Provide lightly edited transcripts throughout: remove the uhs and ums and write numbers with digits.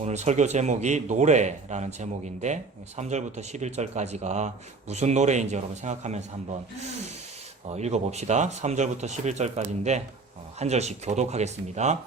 오늘 설교 제목이 노래라는 제목인데 3절부터 11절까지가 무슨 노래인지 여러분 생각하면서 한번 읽어봅시다. 3절부터 11절까지인데 한 절씩 교독하겠습니다.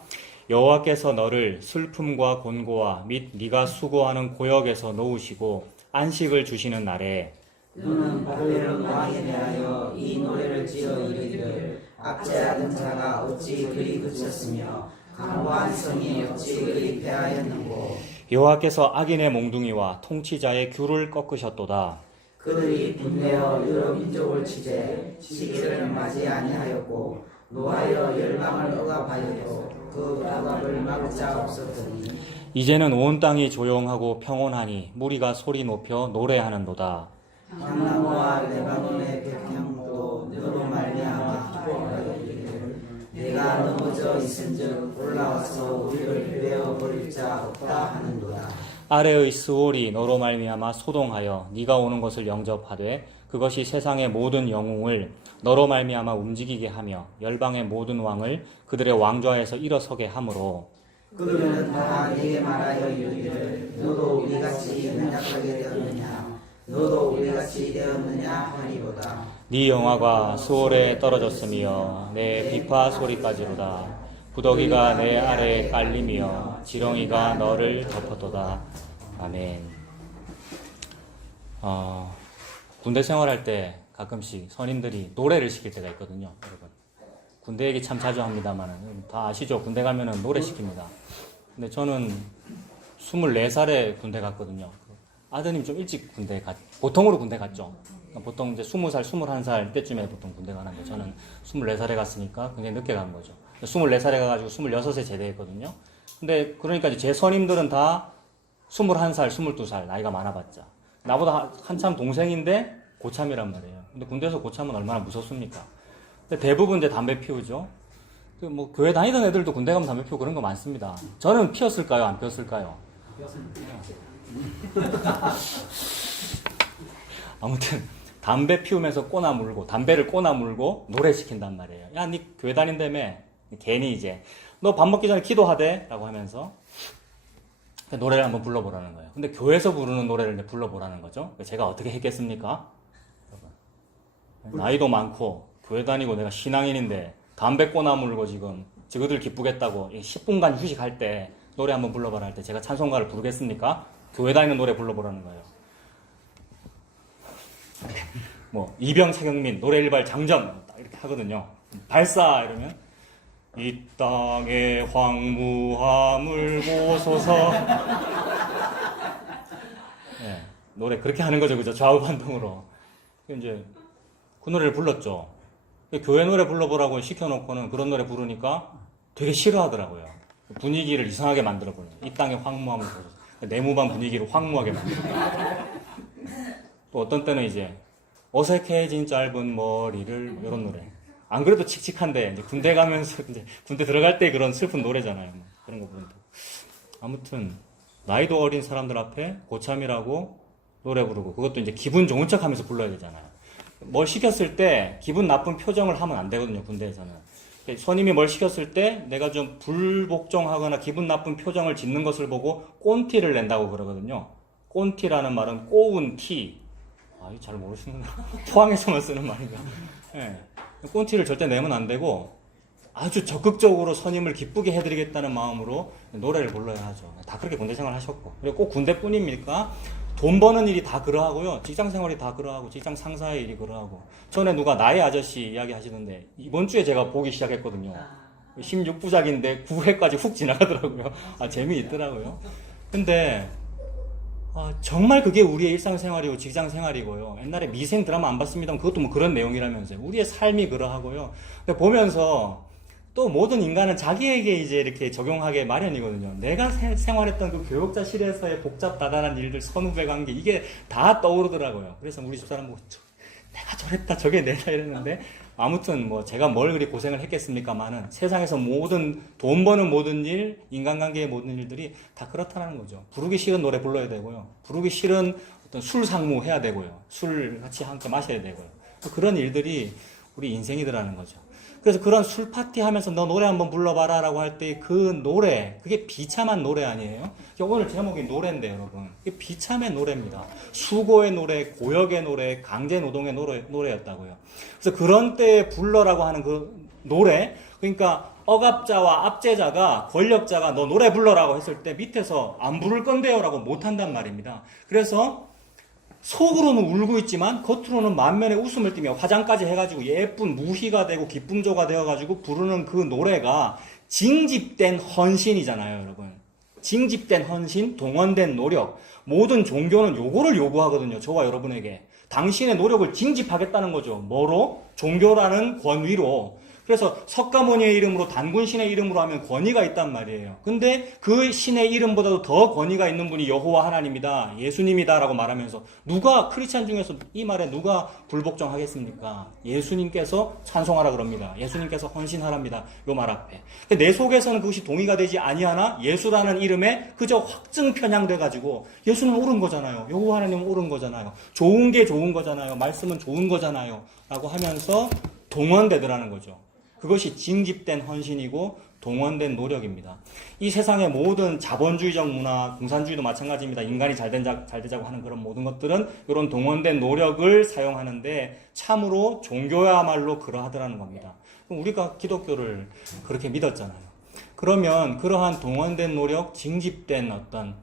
여호와께서 너를 슬픔과 곤고와 및 네가 수고하는 고역에서 놓으시고 안식을 주시는 날에 너는 바벨론 왕에 대하여 이 노래를 지어 이르기를 압제하던 자가 어찌 그리 그쳤으며 강고한 성이 어찌 그리 패하였는고. 여호와께서 악인의 몽둥이와 통치자의 귤을 꺾으셨도다. 그들이 분내어 여러 민족을 치되 시기를 맞이 아니하였고 노하여 열방을 억압하여도 그 억압을 막을 자 없었더니 이제는 온 땅이 조용하고 평온하니 무리가 소리 높여 노래하는도다. 향나무와 레바논의 백향도 너로 말미암아 기뻐하여 이르기를 내가 넘어져 있은즉 올라와서 우리를 베어 버릴 자 없다 하는도다. 아래의 스올이 너로 말미암아 소동하여 네가 오는 것을 영접하되 그것이 세상의 모든 영웅을 너로 말미암아 움직이게 하며 열방의 모든 왕을 그들의 왕좌에서 일어서게 하므로 그들은 다 내게 말하여 이르기를 너도 우리같이 연약하게 되었느냐 너도 우리같이 되었느냐 하리로다. 네 영화가 스올에 떨어졌으며 내 비파 소리까지로다. 부더기가 내 아래에 깔리며 지렁이가 너를 덮었도다. 아멘. 군대 생활할 때 가끔씩 선임들이 노래를 시킬 때가 있거든요, 여러분. 군대 얘기 참 자주 합니다만 다 아시죠? 군대 가면은 노래 시킵니다. 근데 저는 24살에 군대 갔거든요. 아드님 좀 일찍 보통으로 군대 갔죠. 보통 이제 20살, 21살 때쯤에 보통 군대 가는데 저는 24살에 갔으니까 굉장히 늦게 간 거죠. 24살에 가가지고 26에 제대했거든요. 근데 그러니까 이제 제 선임들은 다 21살, 22살 나이가 많아봤자 나보다 한참 동생인데 고참이란 말이에요. 근데 군대에서 고참은 얼마나 무섭습니까? 근데 대부분 이제 담배 피우죠. 뭐 교회 다니던 애들도 군대 가면 담배 피우고 그런 거 많습니다. 저는 피웠을까요? 안 피웠을까요? 아무튼 담배 피우면서 담배를 꼬나 물고 노래 시킨단 말이에요. 야, 니 교회 다닌다며. 괜히 이제 너 밥 먹기 전에 기도하대 라고 하면서 노래를 한번 불러보라는 거예요. 근데 교회에서 부르는 노래를 이제 불러보라는 거죠. 제가 어떻게 했겠습니까? 나이도 많고 교회 다니고 내가 신앙인인데 담배 꼬나 물고 지금 저그들 기쁘겠다고 10분간 휴식할 때 노래 한번 불러봐라 할 때 제가 찬송가를 부르겠습니까? 교회 다니는 노래 불러보라는 거예요. 뭐 이병 차경민 노래 일발 장점 이렇게 하거든요. 발사 이러면 이 땅의 황무함을 보소서. 네, 노래 그렇게 하는 거죠, 그죠? 좌우 반동으로. 이제 그 노래를 불렀죠. 교회 노래 불러보라고 시켜놓고는 그런 노래 부르니까 되게 싫어하더라고요. 분위기를 이상하게 만들어버려요. 이 땅의 황무함을 보소서. 내무반 분위기를 황무하게 만들어요. 또 어떤 때는 이제 어색해진 짧은 머리를 이런 노래. 안 그래도 칙칙한데 이제 군대 가면서 이제 군대 들어갈 때 그런 슬픈 노래잖아요. 뭐 그런 거 보면 아무튼 나이도 어린 사람들 앞에 고참이라고 노래 부르고 그것도 이제 기분 좋은 척하면서 불러야 되잖아요. 뭘 시켰을 때 기분 나쁜 표정을 하면 안 되거든요. 군대에서는 선임이 뭘 시켰을 때 내가 좀 불복종하거나 기분 나쁜 표정을 짓는 것을 보고 꼰티를 낸다고 그러거든요. 꼰티라는 말은 꼬운 티. 이거 잘 모르시는구나. 포항에서만 쓰는 말인가. 네. 꼰티를 절대 내면 안 되고 아주 적극적으로 선임을 기쁘게 해드리겠다는 마음으로 노래를 불러야 하죠. 다 그렇게 군대 생활 하셨고. 그리고 꼭 군대뿐입니까? 돈 버는 일이 다 그러하고요. 직장 생활이 다 그러하고 직장 상사의 일이 그러하고. 전에 누가 나의 아저씨 이야기 하시던데 이번 주에 제가 보기 시작했거든요. 16부작인데 9회까지 훅 지나가더라고요. 재미있더라고요. 근데 정말 그게 우리의 일상생활이고 직장생활이고요. 옛날에 미생 드라마 안 봤습니다만 그것도 뭐 그런 내용이라면서요. 우리의 삶이 그러하고요. 근데 보면서 또 모든 인간은 자기에게 이제 이렇게 적용하게 마련이거든요. 내가 생활했던 그 교육자실에서의 복잡다단한 일들, 선후배 관계 이게 다 떠오르더라고요. 그래서 우리 집사람 보고 내가 저랬다 저게 내다 이랬는데 아무튼 뭐 제가 뭘 그리 고생을 했겠습니까만은 세상에서 모든 돈 버는 모든 일, 인간관계의 모든 일들이 다 그렇다는 거죠. 부르기 싫은 노래 불러야 되고요. 부르기 싫은 어떤 술 상무 해야 되고요. 술 같이 함께 마셔야 되고요. 그런 일들이 우리 인생이더라는 거죠. 그래서 그런 술 파티 하면서 너 노래 한번 불러봐라 라고 할 때 그 노래, 그게 비참한 노래 아니에요? 오늘 제목이 노래인데 여러분, 이게 비참의 노래입니다. 수고의 노래, 고역의 노래, 강제노동의 노래였다고요. 그래서 그런 때에 불러라고 하는 그 노래, 그러니까 억압자와 압제자가, 권력자가 너 노래 불러라고 했을 때 밑에서 안 부를 건데요 라고 못한단 말입니다. 그래서 속으로는 울고 있지만 겉으로는 만면에 웃음을 띠며 화장까지 해가지고 예쁜 무희가 되고 기쁨조가 되어가지고 부르는 그 노래가 징집된 헌신이잖아요, 여러분. 징집된 헌신, 동원된 노력. 모든 종교는 요거를 요구하거든요, 저와 여러분에게. 당신의 노력을 징집하겠다는 거죠. 뭐로? 종교라는 권위로. 그래서 석가모니의 이름으로, 단군신의 이름으로 하면 권위가 있단 말이에요. 근데 그 신의 이름보다도 더 권위가 있는 분이 여호와 하나님이다, 예수님이다라고 말하면서 누가, 크리스찬 중에서 이 말에 누가 불복종하겠습니까? 예수님께서 찬송하라 그럽니다. 예수님께서 헌신하랍니다. 요 말 앞에. 근데 내 속에서는 그것이 동의가 되지 아니하나 예수라는 이름에 그저 확증 편향돼가지고 예수는 옳은 거잖아요. 여호와 하나님은 옳은 거잖아요. 좋은 게 좋은 거잖아요. 말씀은 좋은 거잖아요. 라고 하면서 동원되더라는 거죠. 그것이 징집된 헌신이고 동원된 노력입니다. 이 세상의 모든 자본주의적 문화, 공산주의도 마찬가지입니다. 인간이 잘 되자고 하는 그런 모든 것들은 이런 동원된 노력을 사용하는데 참으로 종교야말로 그러하더라는 겁니다. 우리가 기독교를 그렇게 믿었잖아요. 그러면 그러한 동원된 노력, 징집된 어떤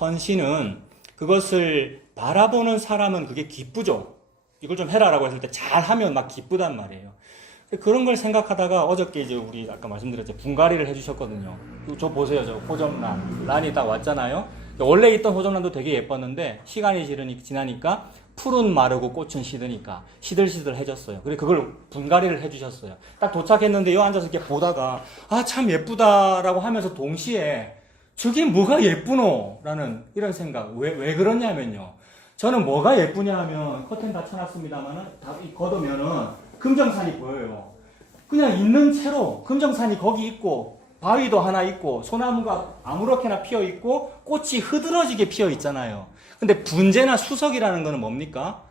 헌신은 그것을 바라보는 사람은 그게 기쁘죠. 이걸 좀 해라라고 했을 때 잘하면 막 기쁘단 말이에요. 그런 걸 생각하다가 어저께 이제 우리 아까 말씀드렸죠. 분갈이를 해주셨거든요. 저 보세요. 저 호접란. 란이 딱 왔잖아요. 원래 있던 호접란도 되게 예뻤는데 시간이 지나니까 풀은 마르고 꽃은 시드니까 시들시들해졌어요. 그래 그걸 분갈이를 해주셨어요. 딱 도착했는데 여 앉아서 이렇게 보다가 아, 참 예쁘다라고 하면서 동시에 저게 뭐가 예쁘노? 라는 이런 생각. 왜 그러냐면요. 저는 뭐가 예쁘냐 하면 커튼 다 쳐놨습니다만은 다 걷으면은 금정산이 보여요. 그냥 있는 채로 금정산이 거기 있고 바위도 하나 있고 소나무가 아무렇게나 피어 있고 꽃이 흐드러지게 피어 있잖아요. 근데 분재나 수석이라는 거는 뭡니까?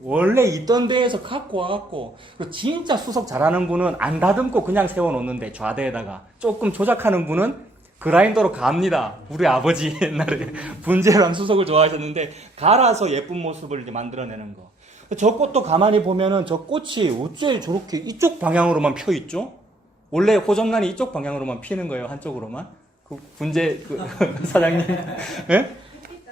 원래 있던 데에서 갖고 와갖고 진짜 수석 잘하는 분은 안 다듬고 그냥 세워놓는데 좌대에다가 조금 조작하는 분은 그라인더로 갑니다. 우리 아버지 옛날에 분재랑 수석을 좋아하셨는데 갈아서 예쁜 모습을 이제 만들어내는 거. 저 꽃도 가만히 보면은 저 꽃이 어째 저렇게 이쪽 방향으로만 펴 있죠? 원래 호접란이 이쪽 방향으로만 피는 거예요, 한쪽으로만. 그 분재 사장님. 예?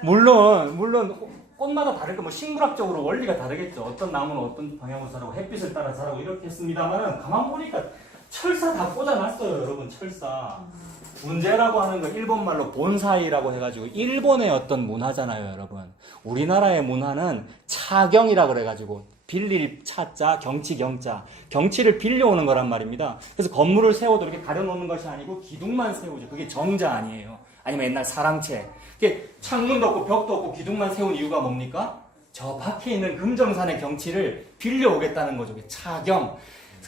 물론 꽃마다 다르고 뭐 식물학적으로 원리가 다르겠죠. 어떤 나무는 어떤 방향으로 자라고 햇빛을 따라 자라고 이렇게 했습니다만은 가만 보니까 철사 다 꽂아놨어요, 여러분. 철사. 분재라고 하는 거 일본말로 본사이라고 해가지고 일본의 어떤 문화잖아요, 여러분. 우리나라의 문화는 차경이라 그래가지고 빌릴 차자, 경치 경자, 경치를 빌려오는 거란 말입니다. 그래서 건물을 세워도 이렇게 가려놓는 것이 아니고 기둥만 세우죠. 그게 정자 아니에요. 아니면 옛날 사랑채. 이게 창문도 없고 벽도 없고 기둥만 세운 이유가 뭡니까? 저 밖에 있는 금정산의 경치를 빌려오겠다는 거죠. 차경.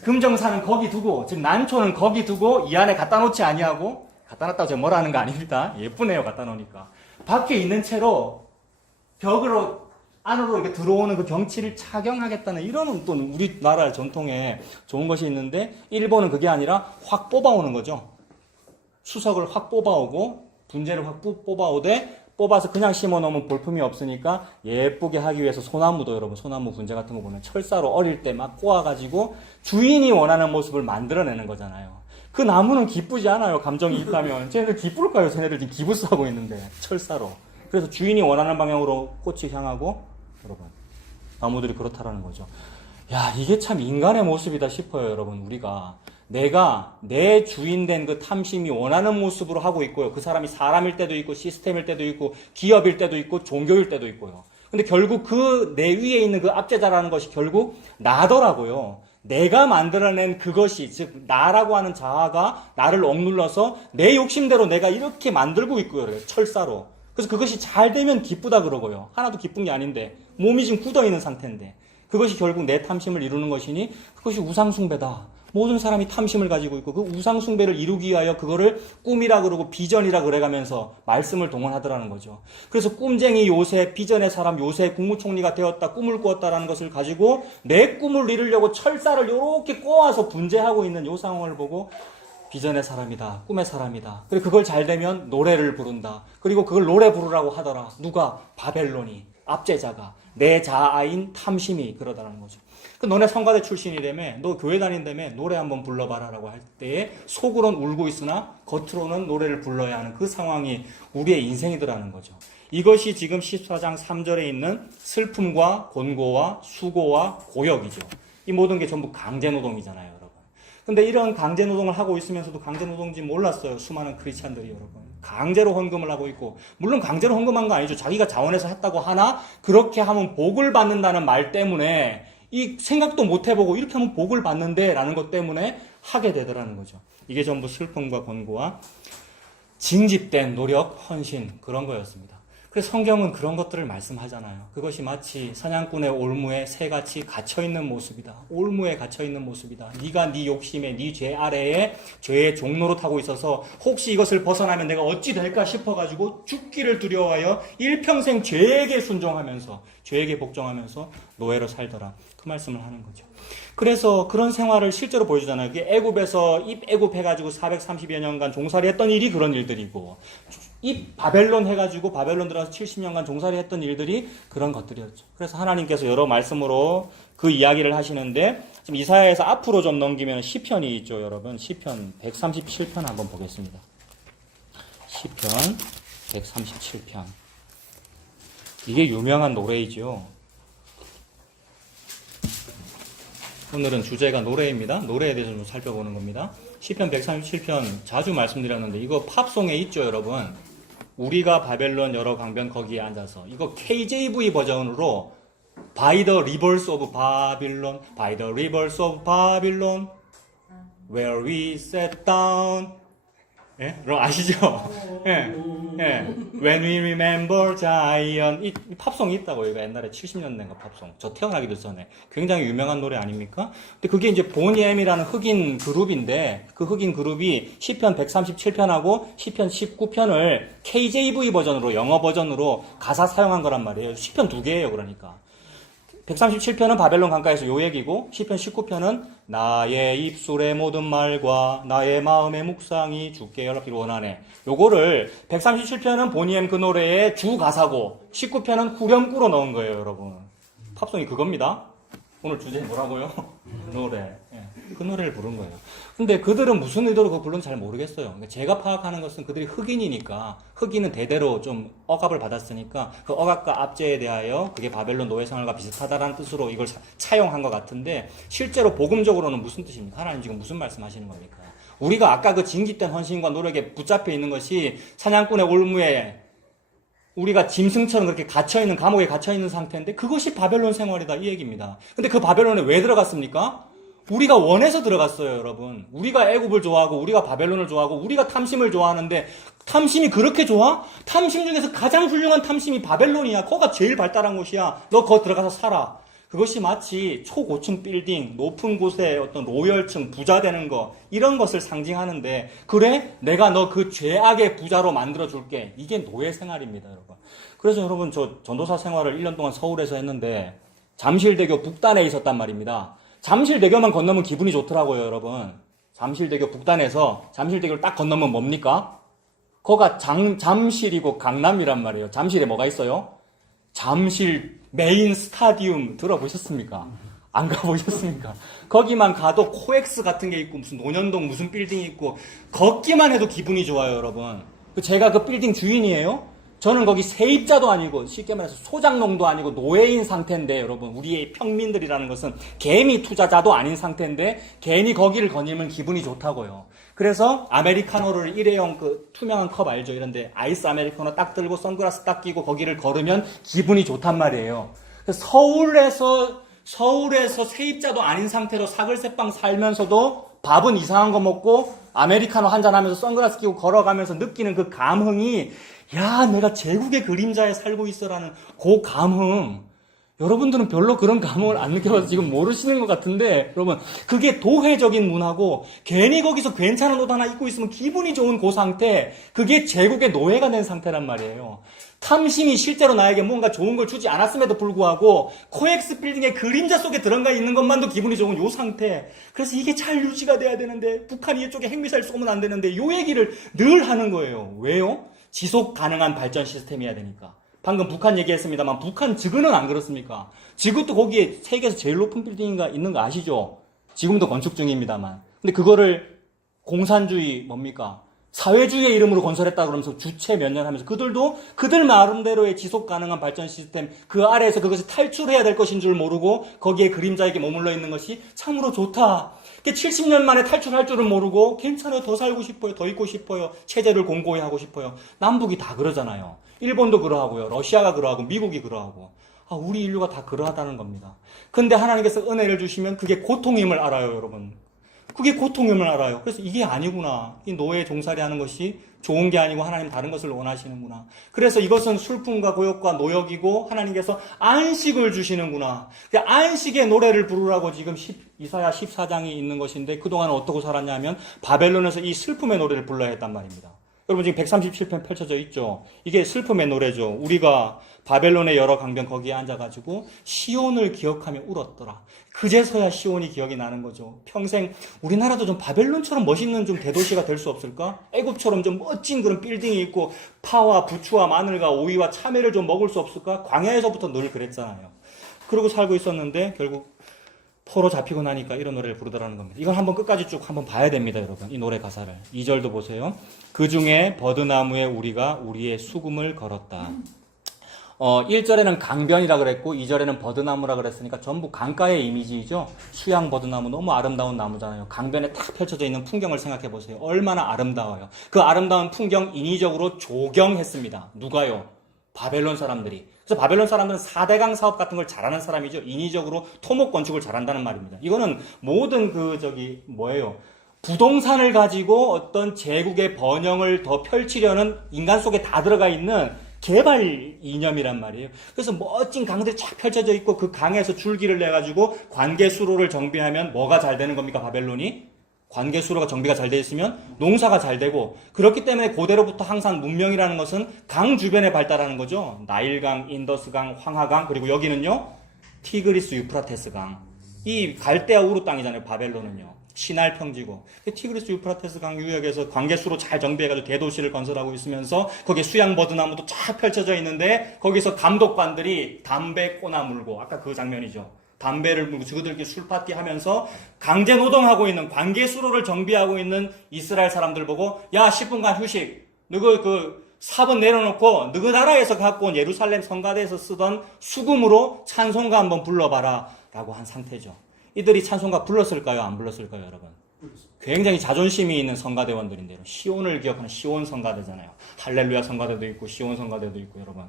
금정산은 거기 두고, 즉 난초는 거기 두고 이 안에 갖다 놓지 아니하고, 갖다 놨다고 제가 뭐라 하는 거 아닙니다. 예쁘네요, 갖다 놓으니까. 밖에 있는 채로 벽으로 안으로 이렇게 들어오는 그 경치를 착용하겠다는 이런 또 우리나라 전통에 좋은 것이 있는데 일본은 그게 아니라 확 뽑아오는 거죠. 수석을 확 뽑아오고 분재를 확 뽑아오되 뽑아서 그냥 심어놓으면 볼품이 없으니까 예쁘게 하기 위해서 소나무도 여러분 소나무 분재 같은 거 보면 철사로 어릴 때 막 꼬아가지고 주인이 원하는 모습을 만들어내는 거잖아요. 그 나무는 기쁘지 않아요. 감정이 있다면. 쟤네들 기쁠까요? 쟤네들 지금 기부싸고 있는데 철사로. 그래서 주인이 원하는 방향으로 꽃이 향하고 여러분 나무들이 그렇다라는 거죠. 야, 이게 참 인간의 모습이다 싶어요, 여러분. 우리가 내가 내 주인 된 그 탐심이 원하는 모습으로 하고 있고요. 그 사람이 사람일 때도 있고 시스템일 때도 있고 기업일 때도 있고 종교일 때도 있고요. 근데 결국 그 내 위에 있는 그 압제자라는 것이 결국 나더라고요. 내가 만들어낸 그것이, 즉 나라고 하는 자아가 나를 억눌러서 내 욕심대로 내가 이렇게 만들고 있고요. 그래요. 철사로. 그래서 그것이 잘 되면 기쁘다 그러고요. 하나도 기쁜 게 아닌데 몸이 지금 굳어있는 상태인데 그것이 결국 내 탐심을 이루는 것이니 그것이 우상숭배다. 모든 사람이 탐심을 가지고 있고 그 우상 숭배를 이루기 위하여 그거를 꿈이라 그러고 비전이라 그래가면서 말씀을 동원하더라는 거죠. 그래서 꿈쟁이 요새, 비전의 사람 요새 국무총리가 되었다, 꿈을 꾸었다라는 것을 가지고 내 꿈을 이루려고 철사를 이렇게 꼬아서 분재하고 있는 요 상황을 보고 비전의 사람이다, 꿈의 사람이다. 그리고 그걸 잘 되면 노래를 부른다. 그리고 그걸 노래 부르라고 하더라. 누가? 바벨론이, 압제자가, 내 자아인 탐심이 그러다라는 거죠. 그 너네 성가대 출신이라며, 너 교회 다닌다며 노래 한번 불러봐라라고 할 때에 속으로는 울고 있으나 겉으로는 노래를 불러야 하는 그 상황이 우리의 인생이더라는 거죠. 이것이 지금 14장 3절에 있는 슬픔과 곤고와 수고와 고역이죠. 이 모든 게 전부 강제노동이잖아요, 여러분. 근데 이런 강제노동을 하고 있으면서도 강제노동인지 몰랐어요. 수많은 크리스찬들이 여러분. 강제로 헌금을 하고 있고, 물론 강제로 헌금한 거 아니죠. 자기가 자원해서 했다고 하나 그렇게 하면 복을 받는다는 말 때문에 이 생각도 못 해보고 이렇게 하면 복을 받는데 라는 것 때문에 하게 되더라는 거죠. 이게 전부 슬픔과 권고와 징집된 노력, 헌신 그런 거였습니다. 그래서 성경은 그런 것들을 말씀하잖아요. 그것이 마치 사냥꾼의 올무에 새같이 갇혀있는 모습이다. 올무에 갇혀있는 모습이다. 네가 네 욕심에 네 죄 아래에 죄의 종로로 타고 있어서 혹시 이것을 벗어나면 내가 어찌 될까 싶어가지고 죽기를 두려워하여 일평생 죄에게 순종하면서 죄에게 복종하면서 노예로 살더라. 그 말씀을 하는 거죠. 그래서 그런 생활을 실제로 보여주잖아요. 애굽에서 입애굽해가지고 430여 년간 종살이 했던 일이 그런 일들이고, 바벨론 해가지고 바벨론 들어가서 70년간 종살이 했던 일들이 그런 것들이었죠. 그래서 하나님께서 여러 말씀으로 그 이야기를 하시는데, 지금 이사야에서 앞으로 좀 넘기면 시편이 있죠, 여러분. 시편 137편 한번 보겠습니다. 시편 137편. 이게 유명한 노래이죠. 오늘은 주제가 노래입니다. 노래에 대해서 좀 살펴보는 겁니다. 시편 137편 자주 말씀드렸는데 이거 팝송에 있죠, 여러분. 우리가 바벨론 여러 강변 거기에 앉아서, 이거 KJV 버전으로 By the rivers of Babylon, By the rivers of Babylon, Where we sat down. 예? 여러분 아시죠? 예. 예. When we remember Zion. 이 팝송이 있다고. 이거 옛날에 70년대인가 팝송. 저 태어나기도 전에. 굉장히 유명한 노래 아닙니까? 근데 그게 이제 보니엠이라는 흑인 그룹인데, 그 흑인 그룹이 시편 137편하고 시편 19편을 KJV 버전으로, 영어 버전으로 가사 사용한 거란 말이에요. 시편 두 개예요, 그러니까. 137편은 바벨론 강가에서 요 얘기고, 시편 19편은 나의 입술의 모든 말과 나의 마음의 묵상이 주께 연락기를 원하네. 요거를 137편은 보니엠 그 노래의 주 가사고 19편은 후렴구로 넣은 거예요, 여러분. 팝송이 그겁니다. 오늘 주제 뭐라고요? 노래. 예. 그 노래를 부른 거예요. 근데 그들은 무슨 의도로 그거 부른지 잘 모르겠어요. 그러니까 제가 파악하는 것은 그들이 흑인이니까, 흑인은 대대로 좀 억압을 받았으니까 그 억압과 압제에 대하여 그게 바벨론 노예 생활과 비슷하다라는 뜻으로 이걸 차용한 것 같은데, 실제로 복음적으로는 무슨 뜻입니까? 하나님 지금 무슨 말씀하시는 겁니까? 우리가 아까 그 징집된 헌신과 노력에 붙잡혀 있는 것이 사냥꾼의 올무에 우리가 짐승처럼 그렇게 갇혀있는, 감옥에 갇혀있는 상태인데 그것이 바벨론 생활이다, 이 얘기입니다. 근데 그 바벨론에 왜 들어갔습니까? 우리가 원해서 들어갔어요, 여러분. 우리가 애굽을 좋아하고 우리가 바벨론을 좋아하고 우리가 탐심을 좋아하는데, 탐심이 그렇게 좋아? 탐심 중에서 가장 훌륭한 탐심이 바벨론이야. 거가 제일 발달한 곳이야. 너 거 들어가서 살아. 그것이 마치 초고층 빌딩, 높은 곳에 어떤 로열층, 부자 되는 거, 이런 것을 상징하는데, 그래? 내가 너 그 죄악의 부자로 만들어줄게. 이게 노예 생활입니다, 여러분. 그래서 여러분, 저 전도사 생활을 1년 동안 서울에서 했는데, 잠실대교 북단에 있었단 말입니다. 잠실대교만 건너면 기분이 좋더라고요, 여러분. 잠실대교 북단에서 잠실대교를 딱 건너면 뭡니까? 거가 잠실이고 강남이란 말이에요. 잠실에 뭐가 있어요? 잠실 메인 스타디움 들어보셨습니까? 안 가보셨습니까? 거기만 가도 코엑스 같은 게 있고 무슨 논현동 무슨 빌딩이 있고 걷기만 해도 기분이 좋아요, 여러분. 제가 그 빌딩 주인이에요. 저는 거기 세입자도 아니고 쉽게 말해서 소장농도 아니고 노예인 상태인데, 여러분, 우리의 평민들이라는 것은 개미 투자자도 아닌 상태인데 괜히 거기를 거니면 기분이 좋다고요. 그래서 아메리카노를 일회용 그 투명한 컵 알죠? 이런데 아이스 아메리카노 딱 들고 선글라스 딱 끼고 거기를 걸으면 기분이 좋단 말이에요. 그래서 서울에서 세입자도 아닌 상태로 사글세빵 살면서도 밥은 이상한 거 먹고 아메리카노 한잔 하면서 선글라스 끼고 걸어가면서 느끼는 그 감흥이, 야, 내가 제국의 그림자에 살고 있어라는 그 감흥. 여러분들은 별로 그런 감흥을 안 느껴봐서 지금 모르시는 것 같은데, 여러분, 그게 도회적인 문화고, 괜히 거기서 괜찮은 옷 하나 입고 있으면 기분이 좋은 그 상태, 그게 제국의 노예가 된 상태란 말이에요. 탐심이 실제로 나에게 뭔가 좋은 걸 주지 않았음에도 불구하고, 코엑스 빌딩의 그림자 속에 들어가 있는 것만도 기분이 좋은 요 상태. 그래서 이게 잘 유지가 돼야 되는데, 북한이 이쪽에 핵미사일 쏘면 안 되는데, 요 얘기를 늘 하는 거예요. 왜요? 지속 가능한 발전 시스템이어야 되니까. 방금 북한 얘기했습니다만 북한 지구는 안 그렇습니까? 지구도 거기에 세계에서 제일 높은 빌딩인가 있는 거 아시죠? 지금도 건축 중입니다만. 근데 그거를 공산주의 뭡니까? 사회주의의 이름으로 건설했다 그러면서 주체 몇 년 하면서 그들도 그들 나름대로의 지속 가능한 발전 시스템 그 아래에서 그것이 탈출해야 될 것인 줄 모르고 거기에 그림자에게 머물러 있는 것이 참으로 좋다. 70년 만에 탈출할 줄은 모르고 괜찮아요. 더 살고 싶어요. 더 있고 싶어요. 체제를 공고히 하고 싶어요. 남북이 다 그러잖아요. 일본도 그러하고요. 러시아가 그러하고 미국이 그러하고. 우리 인류가 다 그러하다는 겁니다. 근데 하나님께서 은혜를 주시면 그게 고통임을 알아요, 여러분. 그게 고통임을 알아요. 그래서 이게 아니구나. 이 노예 종살이 하는 것이 좋은 게 아니고 하나님 다른 것을 원하시는구나. 그래서 이것은 슬픔과 고역과 노역이고 하나님께서 안식을 주시는구나. 안식의 노래를 부르라고 지금 이사야 14장이 있는 것인데 그동안은 어떻게 살았냐면 바벨론에서 이 슬픔의 노래를 불러야 했단 말입니다. 여러분 지금 137편 펼쳐져 있죠. 이게 슬픔의 노래죠. 우리가 바벨론의 여러 강변 거기에 앉아가지고 시온을 기억하며 울었더라. 그제서야 시온이 기억이 나는 거죠. 평생 우리나라도 좀 바벨론처럼 멋있는 좀 대도시가 될 수 없을까? 애굽처럼 좀 멋진 그런 빌딩이 있고 파와 부추와 마늘과 오이와 참외를 좀 먹을 수 없을까? 광야에서부터 늘 그랬잖아요. 그러고 살고 있었는데 결국 포로 잡히고 나니까 이런 노래를 부르더라는 겁니다. 이걸 한번 끝까지 쭉 한번 봐야 됩니다, 여러분. 이 노래 가사를. 2절도 보세요. 그 중에 버드나무에 우리가 우리의 수금을 걸었다. 1절에는 강변이라 그랬고 2절에는 버드나무라 그랬으니까 전부 강가의 이미지이죠. 수양 버드나무 너무 아름다운 나무잖아요. 강변에 딱 펼쳐져 있는 풍경을 생각해 보세요. 얼마나 아름다워요. 그 아름다운 풍경 인위적으로 조경했습니다. 누가요? 바벨론 사람들이. 그래서 바벨론 사람들은 4대강 사업 같은 걸 잘하는 사람이죠. 인위적으로 토목 건축을 잘한다는 말입니다. 이거는 모든 부동산을 가지고 어떤 제국의 번영을 더 펼치려는 인간 속에 다 들어가 있는 개발 이념이란 말이에요. 그래서 멋진 강들이 쫙 펼쳐져 있고 그 강에서 줄기를 내가지고 관계수로를 정비하면 뭐가 잘 되는 겁니까? 바벨론이? 관계수로가 정비가 잘 되어 있으면 농사가 잘 되고 그렇기 때문에 고대로부터 항상 문명이라는 것은 강 주변에 발달하는 거죠. 나일강, 인더스강, 황하강 그리고 여기는요. 티그리스 유프라테스강. 이 갈대아 우루 땅이잖아요. 바벨론은요. 시날 평지고 티그리스 유프라테스 강 유역에서 관계수로 잘 정비해가지고 대도시를 건설하고 있으면서 거기에 수양 버드나무도 쫙 펼쳐져 있는데 거기서 감독관들이 담배 꼬나 물고 아까 그 장면이죠. 담배를 물고 저들끼리 술 파티 하면서 강제 노동하고 있는 관계수로를 정비하고 있는 이스라엘 사람들 보고 야 10분간 휴식 너그 사번 내려놓고 너그 나라에서 갖고 온 예루살렘 성가대에서 쓰던 수금으로 찬송가 한번 불러봐라 라고 한 상태죠. 이들이 찬송가 불렀을까요? 안 불렀을까요, 여러분? 굉장히 자존심이 있는 성가대원들인데요. 시온을 기억하는 시온 성가대잖아요. 할렐루야 성가대도 있고 시온 성가대도 있고 여러분.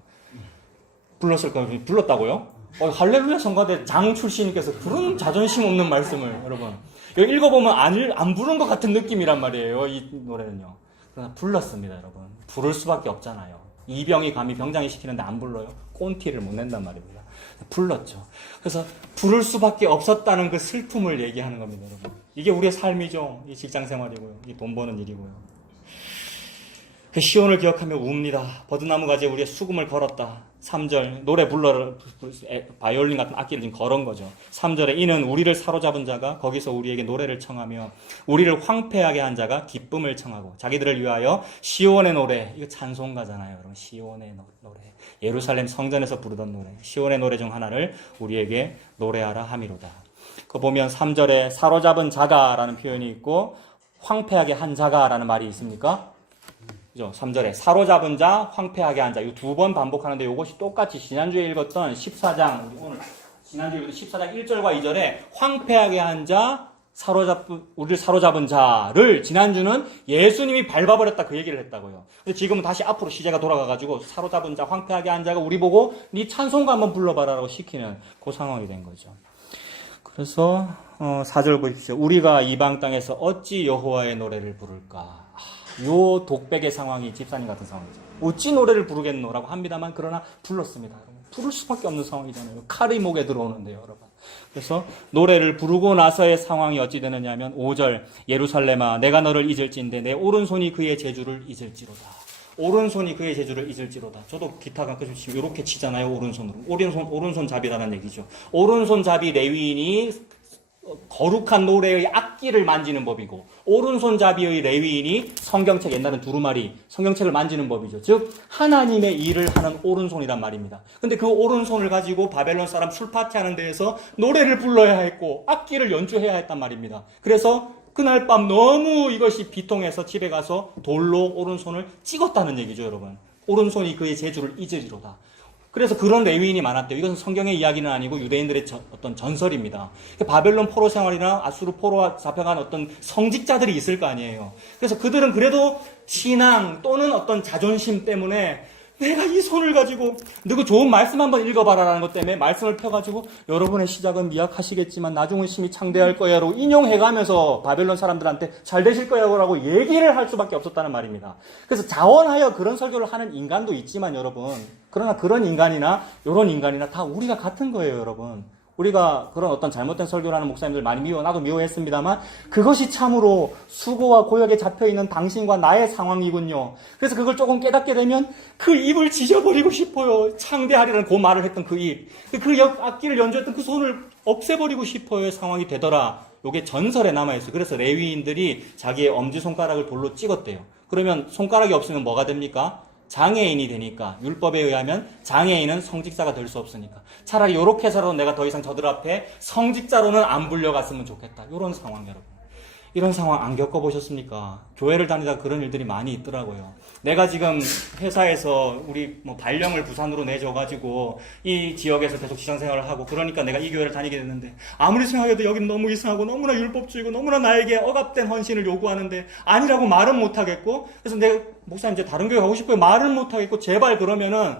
불렀을까요? 불렀다고요? 할렐루야 성가대 장 출신님께서 그런 자존심 없는 말씀을 여러분. 이거 읽어보면 안 부른 것 같은 느낌이란 말이에요. 이 노래는요. 그러나 불렀습니다, 여러분. 부를 수밖에 없잖아요. 이병이 감히 병장이 시키는데 안 불러요? 꼰티를 못 낸단 말입니다. 불렀죠. 그래서 부를 수밖에 없었다는 그 슬픔을 얘기하는 겁니다, 여러분. 이게 우리의 삶이죠. 이 직장 생활이고요. 이 돈 버는 일이고요. 그 시온을 기억하며 웁니다. 버드나무 가지에 우리의 수금을 걸었다. 3절 노래 불러 바이올린 같은 악기를 지금 걸은 거죠. 3절에 이는 우리를 사로잡은 자가 거기서 우리에게 노래를 청하며 우리를 황폐하게 한 자가 기쁨을 청하고 자기들을 위하여 시온의 노래 이거 찬송가잖아요. 여러분 시온의 노래 예루살렘 성전에서 부르던 노래 시온의 노래 중 하나를 우리에게 노래하라 함이로다. 그거 보면 3절에 사로잡은 자가라는 표현이 있고 황폐하게 한 자가라는 말이 있습니까? 그죠? 3절에 사로잡은 자, 황폐하게 한 자. 이 두 번 반복하는데 이것이 똑같이 지난주에 읽었던 14장, 지난주에 읽었던 14장 1절과 2절에 황폐하게 한 자, 우리를 사로잡은 자를 지난주는 예수님이 밟아버렸다 그 얘기를 했다고요. 근데 지금은 다시 앞으로 시제가 돌아가가지고 사로잡은 자, 황폐하게 한 자가 우리 보고 네 찬송가 한번 불러봐라라고 시키는 그 상황이 된 거죠. 그래서 4절 보십시오. 우리가 이방 땅에서 어찌 여호와의 노래를 부를까? 요 독백의 상황이 집사님 같은 상황이죠. 어찌 노래를 부르겠노라고 합니다만 그러나 불렀습니다. 부를 수밖에 없는 상황이잖아요. 칼이 목에 들어오는데요, 여러분. 그래서 노래를 부르고 나서의 상황이 어찌 되느냐 하면 5절 예루살렘아 내가 너를 잊을진데 내 오른손이 그의 재주를 잊을지로다. 오른손이 그의 재주를 잊을지로다. 저도 기타 가끔 치면 이렇게 치잖아요. 오른손으로. 오른손 잡이라는 얘기죠. 오른손 잡이 레위인이 거룩한 노래의 악기를 만지는 법이고 오른손잡이의 레위인이 성경책 옛날엔 두루마리 성경책을 만지는 법이죠. 즉 하나님의 일을 하는 오른손이란 말입니다. 근데 그 오른손을 가지고 바벨론 사람 술파티 하는 데에서 노래를 불러야 했고 악기를 연주해야 했단 말입니다. 그래서 그날 밤 너무 이것이 비통해서 집에 가서 돌로 오른손을 찍었다는 얘기죠, 여러분. 오른손이 그의 재주를 잊으리로다. 그래서 그런 레위인이 많았대요. 이것은 성경의 이야기는 아니고 유대인들의 어떤 전설입니다. 바벨론 포로 생활이나 아수르 포로와 잡혀간 어떤 성직자들이 있을 거 아니에요. 그래서 그들은 그래도 신앙 또는 어떤 자존심 때문에 내가 이 손을 가지고 너그 좋은 말씀 한번 읽어봐라라는 것 때문에 말씀을 펴가지고 여러분의 시작은 미약하시겠지만 나중은 심히 창대할 거야로 인용해가면서 바벨론 사람들한테 잘 되실 거야라고 얘기를 할 수밖에 없었다는 말입니다. 그래서 자원하여 그런 설교를 하는 인간도 있지만 여러분, 그러나 그런 인간이나 이런 인간이나 다 우리가 같은 거예요, 여러분. 우리가 그런 어떤 잘못된 설교를 하는 목사님들 많이 나도 미워했습니다만 그것이 참으로 수고와 고역에 잡혀있는 당신과 나의 상황이군요. 그래서 그걸 조금 깨닫게 되면 그 입을 지져버리고 싶어요. 창대하리라는 그 말을 했던 그 입. 그 악기를 연주했던 그 손을 없애버리고 싶어요의 상황이 되더라. 이게 전설에 남아있어요. 그래서 레위인들이 자기의 엄지손가락을 돌로 찍었대요. 그러면 손가락이 없으면 뭐가 됩니까? 장애인이 되니까 율법에 의하면 장애인은 성직자가 될 수 없으니까 차라리 이렇게 해서라도 내가 더 이상 저들 앞에 성직자로는 안 불려갔으면 좋겠다. 이런 상황 여러분. 이런 상황 안 겪어보셨습니까? 교회를 다니다가 그런 일들이 많이 있더라고요. 내가 지금 회사에서 우리 발령을 부산으로 내줘가지고 이 지역에서 계속 직장생활을 하고 그러니까 내가 이 교회를 다니게 됐는데 아무리 생각해도 여기는 너무 이상하고 너무나 율법주의고 너무나 나에게 억압된 헌신을 요구하는데 아니라고 말은 못하겠고 그래서 내가 목사님 이제 다른 교회 가고 싶어요. 말은 못하겠고 제발 그러면은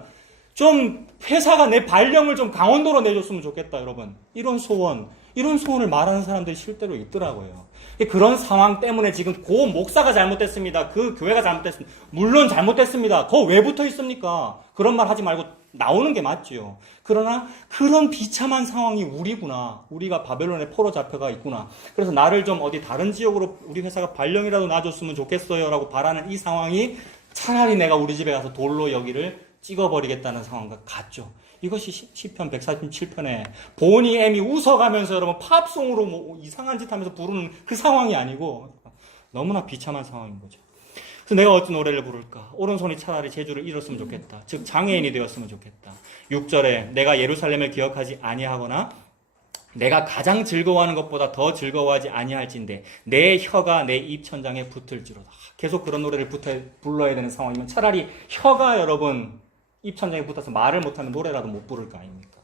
좀 회사가 내 발령을 좀 강원도로 내줬으면 좋겠다 여러분. 이런 소원을 말하는 사람들이 실제로 있더라고요. 그런 상황 때문에 지금 그 목사가 잘못됐습니다. 그 교회가 잘못됐습니다. 물론 잘못됐습니다. 거 왜 붙어 있습니까? 그런 말 하지 말고 나오는 게 맞지요. 그러나 그런 비참한 상황이 우리구나. 우리가 바벨론에 포로 잡혀가 있구나. 그래서 나를 좀 어디 다른 지역으로 우리 회사가 발령이라도 놔줬으면 좋겠어요 라고 바라는 이 상황이 차라리 내가 우리 집에 가서 돌로 여기를 찍어버리겠다는 상황과 같죠. 이것이 시편 147편에 보니 엠이 웃어가면서 여러분 팝송으로 이상한 짓 하면서 부르는 그 상황이 아니고 너무나 비참한 상황인 거죠. 그래서 내가 어찌 노래를 부를까? 오른손이 차라리 재주를 잃었으면 좋겠다. 즉 장애인이 되었으면 좋겠다. 6절에 내가 예루살렘을 기억하지 아니하거나 내가 가장 즐거워하는 것보다 더 즐거워하지 아니할진대 내 혀가 내 입천장에 붙을지로다. 계속 그런 노래를 불러야 되는 상황이면 차라리 혀가 여러분 입천장에 붙어서 말을 못하면 노래라도 못 부를 거 아닙니까?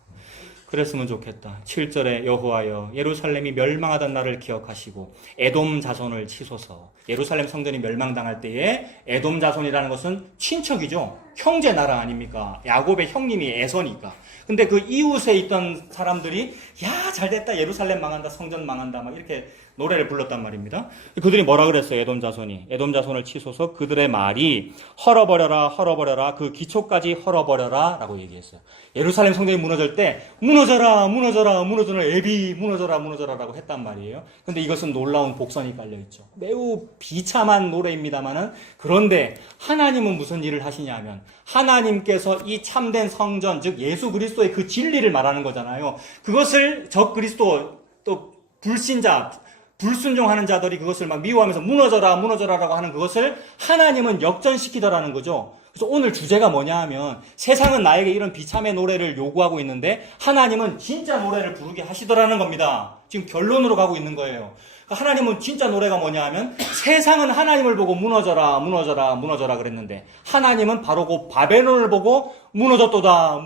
그랬으면 좋겠다. 7절에 여호와여 예루살렘이 멸망하던 날을 기억하시고 에돔 자손을 치소서. 예루살렘 성전이 멸망당할 때에 에돔 자손이라는 것은 친척이죠. 형제 나라 아닙니까? 야곱의 형님이 에서니까. 근데 그 이웃에 있던 사람들이 야 잘됐다 예루살렘 망한다 성전 망한다 막 이렇게 노래를 불렀단 말입니다. 그들이 뭐라 그랬어요? 에돔 자손을 치소서. 그들의 말이 헐어버려라 그 기초까지 헐어버려라 라고 얘기했어요. 예루살렘 성전이 무너질 때 무너져라 애비 무너져라 라고 했단 말이에요. 근데 이것은 놀라운 복선이 깔려있죠. 매우 비참한 노래입니다만은 그런데 하나님은 무슨 일을 하시냐 하면 하나님께서 이 참된 성전 즉 예수 그리스도의 그 진리를 말하는 거잖아요. 그것을 적 그리스도 또 불신자 불순종하는 자들이 그것을 막 미워하면서 무너져라라고 하는 그것을 하나님은 역전시키더라는 거죠. 그래서 오늘 주제가 뭐냐 하면 세상은 나에게 이런 비참의 노래를 요구하고 있는데 하나님은 진짜 노래를 부르게 하시더라는 겁니다. 지금 결론으로 가고 있는 거예요. 하나님은 진짜 노래가 뭐냐 하면 세상은 하나님을 보고 무너져라 그랬는데 하나님은 바로 그 바벨론을 보고 무너졌도다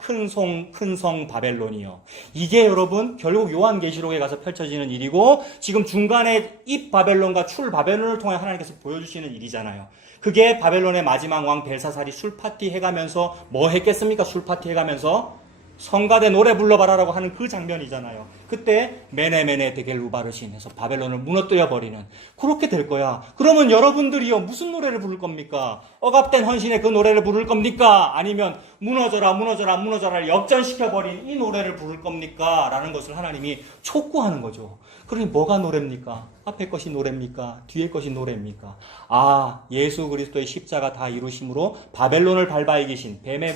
큰 성 바벨론이요. 이게 여러분 결국 요한계시록에 가서 펼쳐지는 일이고 지금 중간에 입 바벨론과 출 바벨론을 통해 하나님께서 보여주시는 일이잖아요. 그게 바벨론의 마지막 왕 벨사살이 술파티 해가면서 뭐 했겠습니까? 술파티 해가면서 성가대 노래 불러봐라라고 하는 그 장면이잖아요. 그때 메네메네 데겔 우바르신 해서 바벨론을 무너뜨려 버리는 그렇게 될 거야. 그러면 여러분들이요 무슨 노래를 부를 겁니까? 억압된 헌신의 그 노래를 부를 겁니까? 아니면 무너져라 무너져라 무너져라 역전시켜버린 이 노래를 부를 겁니까? 라는 것을 하나님이 촉구하는 거죠. 그러니 뭐가 노래입니까? 앞에 것이 노래입니까? 뒤에 것이 노래입니까? 아, 예수 그리스도의 십자가 다 이루심으로 바벨론을 밟아 이기신 뱀의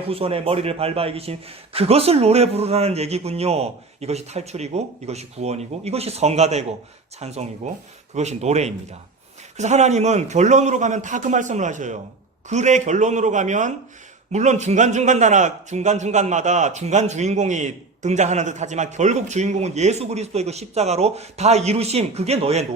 후손의 머리를 밟아 이기신 그것을 노래 부르라는 얘기군요. 이것이 탈출이고 이것이 구원이고 이것이 성가되고 찬송이고 그것이 노래입니다. 그래서 하나님은 결론으로 가면 다 그 말씀을 하셔요. 글의 결론으로 가면 물론 중간마다 중간 주인공이 등장하는 듯 하지만 결국 주인공은 예수 그리스도의 그 십자가로 다 이루심, 그게 너의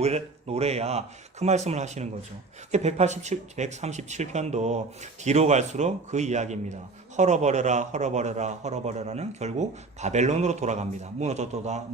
노래야. 그 말씀을 하시는 거죠. 137편도 뒤로 갈수록 그 이야기입니다. 헐어버려라는 결국 바벨론으로 돌아갑니다. 무너졌도다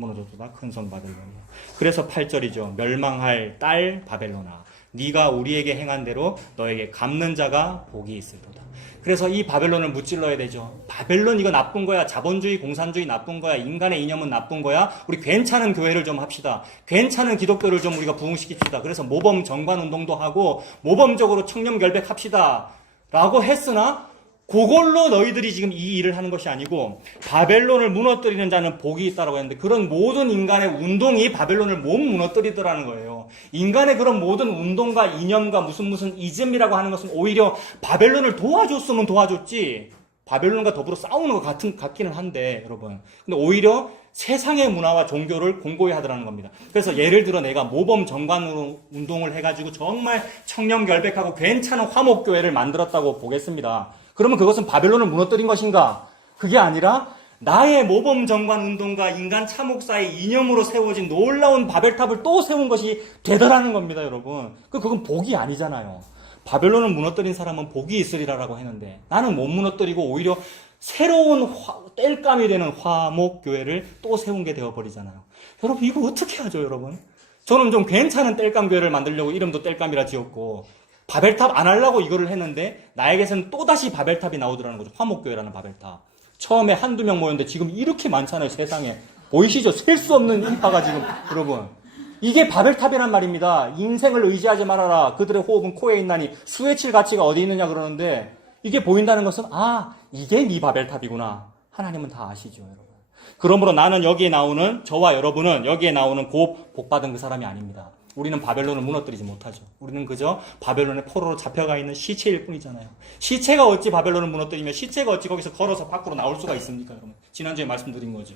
큰 성 바벨론이요. 그래서 8절이죠. 멸망할 딸 바벨론아, 네가 우리에게 행한 대로 너에게 갚는 자가 복이 있을도다. 그래서 이 바벨론을 무찔러야 되죠. 바벨론 이거 나쁜 거야. 자본주의, 공산주의 나쁜 거야. 인간의 이념은 나쁜 거야. 우리 괜찮은 교회를 좀 합시다. 괜찮은 기독교를 좀 우리가 부흥시킵시다. 그래서 모범 정관 운동도 하고 모범적으로 청렴 결백합시다. 라고 했으나 그걸로 너희들이 지금 이 일을 하는 것이 아니고 바벨론을 무너뜨리는 자는 복이 있다라고 했는데 그런 모든 인간의 운동이 바벨론을 못 무너뜨리더라는 거예요. 인간의 그런 모든 운동과 이념과 무슨 이즘이라고 하는 것은 오히려 바벨론을 도와줬으면 도와줬지 바벨론과 더불어 싸우는 것 같기는 한데 여러분. 근데 오히려 세상의 문화와 종교를 공고히 하더라는 겁니다. 그래서 예를 들어 내가 모범 정관 운동을 해가지고 정말 청렴결백하고 괜찮은 화목교회를 만들었다고 보겠습니다. 그러면 그것은 바벨론을 무너뜨린 것인가? 그게 아니라 나의 모범 정관 운동과 인간 참혹사의 이념으로 세워진 놀라운 바벨탑을 또 세운 것이 되더라는 겁니다, 여러분. 그건 복이 아니잖아요. 바벨론을 무너뜨린 사람은 복이 있으리라라고 했는데 나는 못 무너뜨리고 오히려 새로운 땔감이 되는 화목교회를 또 세운 게 되어버리잖아요. 여러분 이거 어떻게 하죠, 여러분? 저는 좀 괜찮은 땔감 교회를 만들려고 이름도 땔감이라 지었고 바벨탑 안 하려고 이거를 했는데 나에게서는 또다시 바벨탑이 나오더라는 거죠. 화목교회라는 바벨탑. 처음에 한두 명 모였는데 지금 이렇게 많잖아요, 세상에. 보이시죠? 셀 수 없는 인파가 지금, 여러분. 이게 바벨탑이란 말입니다. 인생을 의지하지 말아라. 그들의 호흡은 코에 있나니 수에 칠 가치가 어디 있느냐 그러는데 이게 보인다는 것은 이게 네 바벨탑이구나. 하나님은 다 아시죠, 여러분. 그러므로 나는 여기에 나오는 저와 여러분은 여기에 나오는 복받은 그 사람이 아닙니다. 우리는 바벨론을 무너뜨리지 못하죠. 우리는 그저 바벨론의 포로로 잡혀가 있는 시체일 뿐이잖아요. 시체가 어찌 바벨론을 무너뜨리며 시체가 어찌 거기서 걸어서 밖으로 나올 수가 있습니까, 여러분? 지난주에 말씀드린 거죠.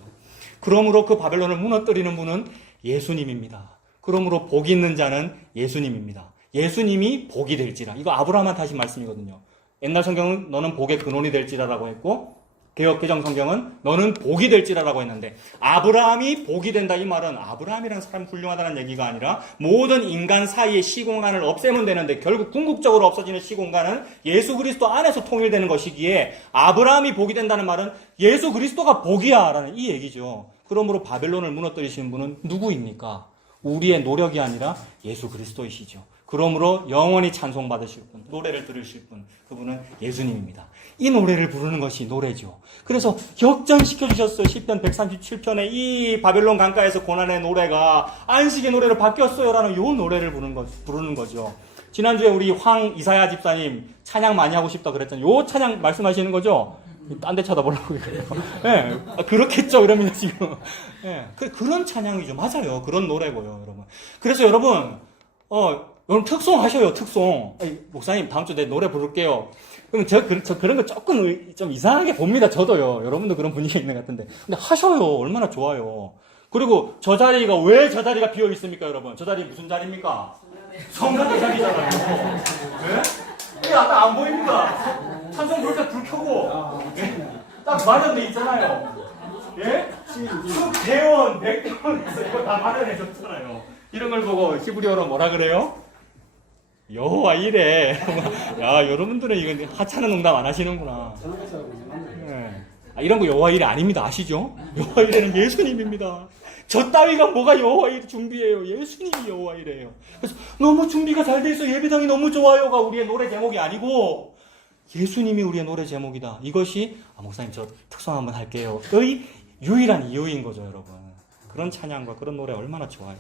그러므로 그 바벨론을 무너뜨리는 분은 예수님입니다. 그러므로 복 있는 자는 예수님입니다. 예수님이 복이 될지라. 이거 아브라함한테 하신 말씀이거든요. 옛날 성경은 너는 복의 근원이 될지라라고 했고 개혁개정 성경은 너는 복이 될지라라고 했는데 아브라함이 복이 된다 이 말은 아브라함이라는 사람이 훌륭하다는 얘기가 아니라 모든 인간 사이의 시공간을 없애면 되는데 결국 궁극적으로 없어지는 시공간은 예수 그리스도 안에서 통일되는 것이기에 아브라함이 복이 된다는 말은 예수 그리스도가 복이야 라는 이 얘기죠. 그러므로 바벨론을 무너뜨리시는 분은 누구입니까? 우리의 노력이 아니라 예수 그리스도이시죠. 그러므로 영원히 찬송받으실 분, 노래를 들으실 분, 그분은 예수님입니다. 이 노래를 부르는 것이 노래죠. 그래서 역전시켜 주셨어요. 시편 137편에 이 바벨론 강가에서 고난의 노래가 안식의 노래로 바뀌었어요라는 이 노래를 부르는 거죠. 지난주에 우리 황 이사야 집사님 찬양 많이 하고 싶다 그랬잖아요. 요 찬양 말씀하시는 거죠? 딴 데 쳐다보려고 그래요. 네, 그렇겠죠, 그러면 지금. 네, 그런 찬양이죠. 맞아요. 그런 노래고요, 여러분. 그래서 여러분, 여러분 특송 하셔요, 특송. 목사님, 다음 주에 내 노래 부를게요. 그럼 저 그런 거 조금 좀 이상하게 봅니다, 저도요. 여러분도 그런 분위기가 있는 것 같은데. 근데 하셔요. 얼마나 좋아요. 그리고 왜 저 자리가 비어 있습니까, 여러분? 저 자리 무슨 자리입니까? 성가대 자리잖아요. 네? 이게 아까 안 보입니까? 찬송 부를 때 불 켜고. 딱 마련돼 있잖아요. 예? 대원, 맥대원에서 이거 다 마련해줬잖아요. 이런 걸 보고 히브리어로 뭐라 그래요? 여호와 이래. 야, 여러분들은 이거 하찮은 농담 안 하시는구나. 네. 이런 거 여호와 이래 아닙니다. 아시죠? 여호와 이래는 예수님입니다. 저 따위가 뭐가 여호와 이래 준비예요. 예수님이 여호와 이래요. 그래서 너무 준비가 잘 돼 있어. 예배당이 너무 좋아요가 우리의 노래 제목이 예수님이 우리의 노래 제목이다. 이것이 목사님 저 특성 한번 할게요. 유일한 이유인 거죠, 여러분. 그런 찬양과 그런 노래 얼마나 좋아요.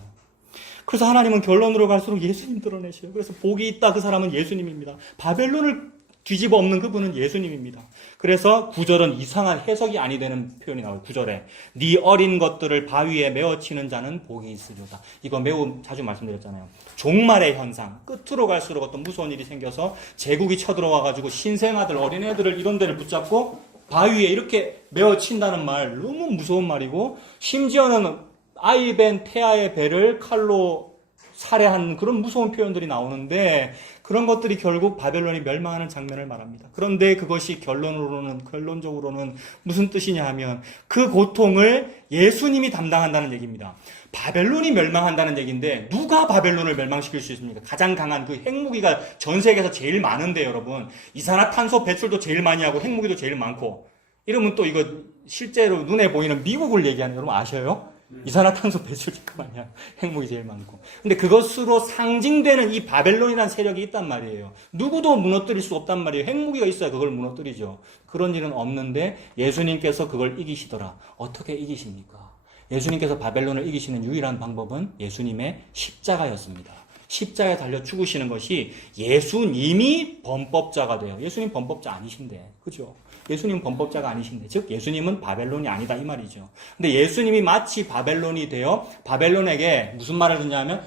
그래서 하나님은 결론으로 갈수록 예수님 드러내셔요. 그래서 복이 있다, 그 사람은 예수님입니다. 바벨론을 뒤집어 엎는 그분은 예수님입니다. 그래서 9절은 이상한 해석이 아니 되는 표현이 나와요. 9절에 네 어린 것들을 바위에 메어치는 자는 복이 있으리로다. 이거 매우 자주 말씀드렸잖아요. 종말의 현상, 끝으로 갈수록 어떤 무서운 일이 생겨서 제국이 쳐들어와가지고 신생아들, 어린애들을 이런 데를 붙잡고 바위에 이렇게 메어친다는 말, 너무 무서운 말이고, 심지어는 아이벤 태아의 배를 칼로 살해한 그런 무서운 표현들이 나오는데, 그런 것들이 결국 바벨론이 멸망하는 장면을 말합니다. 그런데 그것이 결론적으로는 무슨 뜻이냐 하면 그 고통을 예수님이 담당한다는 얘기입니다. 바벨론이 멸망한다는 얘기인데 누가 바벨론을 멸망시킬 수 있습니까? 가장 강한 그 핵무기가 전 세계에서 제일 많은데 여러분, 이산화탄소 배출도 제일 많이 하고 핵무기도 제일 많고, 이러면 또 이거 실제로 눈에 보이는 미국을 얘기하는 여러분 아셔요? 이산화탄소 배출 그만이야. 핵무기 제일 많고. 근데 그것으로 상징되는 이 바벨론이라는 세력이 있단 말이에요. 누구도 무너뜨릴 수 없단 말이에요. 핵무기가 있어야 그걸 무너뜨리죠. 그런 일은 없는데 예수님께서 그걸 이기시더라. 어떻게 이기십니까? 예수님께서 바벨론을 이기시는 유일한 방법은 예수님의 십자가였습니다. 십자가에 달려 죽으시는 것이 예수님이 범법자가 돼요. 예수님 범법자 아니신데, 그죠? 예수님은 범법자가 아니신데, 즉 예수님은 바벨론이 아니다 이 말이죠. 근데 예수님이 마치 바벨론이 되어 바벨론에게 무슨 말을 듣냐면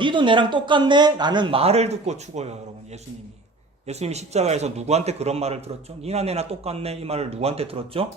니도 내랑 똑같네? 라는 말을 듣고 죽어요, 여러분. 예수님이 십자가에서 누구한테 그런 말을 들었죠? 니나 내나 똑같네? 이 말을 누구한테 들었죠?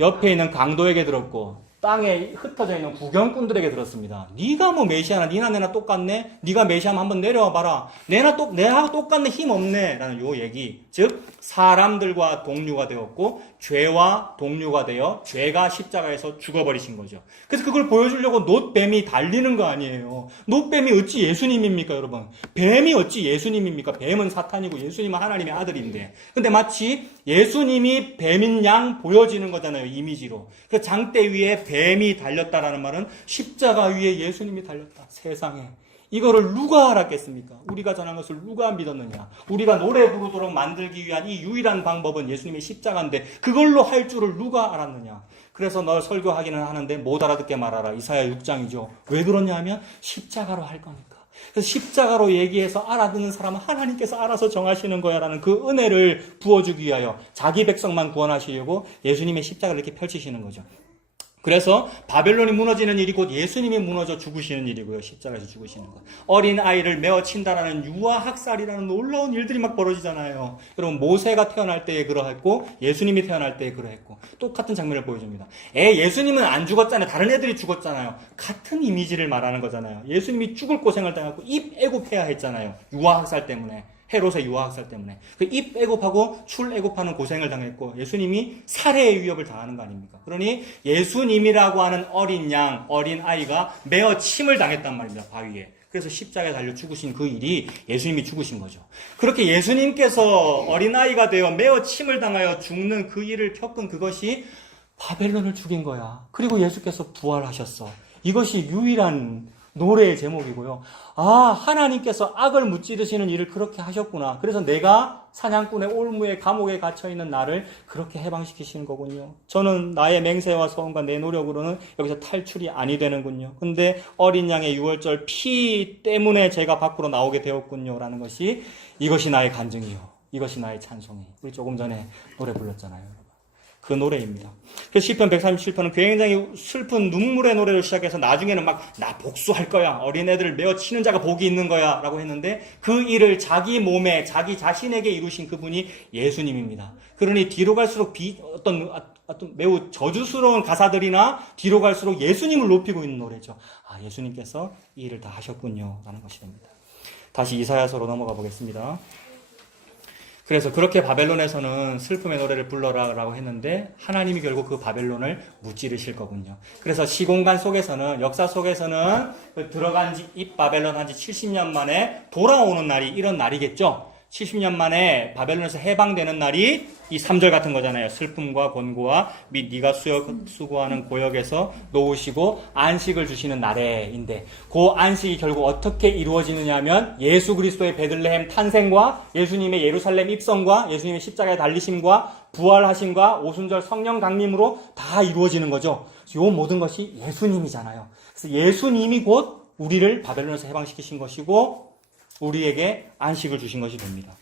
옆에 있는 강도에게 들었고, 땅에 흩어져 있는 구경꾼들에게 들었습니다. 네가 뭐 메시아나 니나 내나 똑같네? 네가 메시아면 한번 내려와 봐라. 내하고 똑같네, 힘 없네 라는 요 얘기. 즉 사람들과 동류가 되었고 죄와 동류가 되어 죄가 십자가에서 죽어버리신 거죠. 그래서 그걸 보여주려고 놋뱀이 달리는 거 아니에요. 놋뱀이 어찌 예수님입니까, 여러분? 뱀이 어찌 예수님입니까? 뱀은 사탄이고 예수님은 하나님의 아들인데. 근데 마치 예수님이 뱀인 양 보여지는 거잖아요, 이미지로. 그 장대 위에 뱀이 달렸다라는 말은 십자가 위에 예수님이 달렸다. 세상에. 이거를 누가 알았겠습니까? 우리가 전한 것을 누가 믿었느냐? 우리가 노래 부르도록 만들기 위한 이 유일한 방법은 예수님의 십자가인데 그걸로 할 줄을 누가 알았느냐? 그래서 널 설교하기는 하는데 못 알아듣게 말하라. 이사야 6장이죠. 왜 그러냐 하면 십자가로 할 거니까. 그래서 십자가로 얘기해서 알아듣는 사람은 하나님께서 알아서 정하시는 거야 라는 그 은혜를 부어주기 위하여 자기 백성만 구원하시려고 예수님의 십자가를 이렇게 펼치시는 거죠. 그래서 바벨론이 무너지는 일이 곧 예수님이 무너져 죽으시는 일이고요. 십자가에서 죽으시는 것. 어린 아이를 메어친다라는 유아학살이라는 놀라운 일들이 막 벌어지잖아요. 여러분 모세가 태어날 때에 그러했고 예수님이 태어날 때에 그러했고 똑같은 장면을 보여줍니다. 예수님은 안 죽었잖아요. 다른 애들이 죽었잖아요. 같은 이미지를 말하는 거잖아요. 예수님이 죽을 고생을 당하고 입 애굽해야 했잖아요. 유아학살 때문에. 헤롯의 유아학살 때문에 그 입 애굽하고 출 애굽하는 고생을 당했고 예수님이 살해의 위협을 당하는 거 아닙니까? 그러니 예수님이라고 하는 어린 양, 어린 아이가 메어 침을 당했단 말입니다. 바위에. 그래서 십자가에 달려 죽으신 그 일이 예수님이 죽으신 거죠. 그렇게 예수님께서 어린아이가 되어 메어 침을 당하여 죽는 그 일을 겪은 그것이 바벨론을 죽인 거야. 그리고 예수께서 부활하셨어. 이것이 유일한 노래의 제목이고요. 하나님께서 악을 무찌르시는 일을 그렇게 하셨구나. 그래서 내가 사냥꾼의 올무에 감옥에 갇혀있는 나를 그렇게 해방시키시는 거군요. 저는 나의 맹세와 소원과 내 노력으로는 여기서 탈출이 아니 되는군요. 근데 어린 양의 유월절 피 때문에 제가 밖으로 나오게 되었군요. 라는 것이 이것이 나의 간증이요. 이것이 나의 찬송이. 우리 조금 전에 노래 불렀잖아요. 그 노래입니다. 그래서 시편 137편은 굉장히 슬픈 눈물의 노래를 시작해서 나중에는 막 나 복수할 거야. 어린애들을 메어 치는 자가 복이 있는 거야. 라고 했는데 그 일을 자기 몸에 자기 자신에게 이루신 그분이 예수님입니다. 그러니 뒤로 갈수록 어떤 매우 저주스러운 가사들이나 뒤로 갈수록 예수님을 높이고 있는 노래죠. 예수님께서 이 일을 다 하셨군요. 라는 것이 됩니다. 다시 이사야서로 넘어가 보겠습니다. 그래서 그렇게 바벨론에서는 슬픔의 노래를 불러라 라고 했는데 하나님이 결국 그 바벨론을 무찌르실 거군요. 그래서 시공간 속에서는 역사 속에서는 들어간 지 이 바벨론 한 지 70년 만에 돌아오는 날이 이런 날이겠죠. 70년 만에 바벨론에서 해방되는 날이 이 3절 같은 거잖아요. 슬픔과 권고와 및 네가 수고하는 고역에서 놓으시고 안식을 주시는 날에인데, 그 안식이 결국 어떻게 이루어지느냐 하면 예수 그리스도의 베들레헴 탄생과 예수님의 예루살렘 입성과 예수님의 십자가에 달리심과 부활하심과 오순절 성령 강림으로 다 이루어지는 거죠. 요 모든 것이 예수님이잖아요. 그래서 예수님이 곧 우리를 바벨론에서 해방시키신 것이고 우리에게 안식을 주신 것이 됩니다.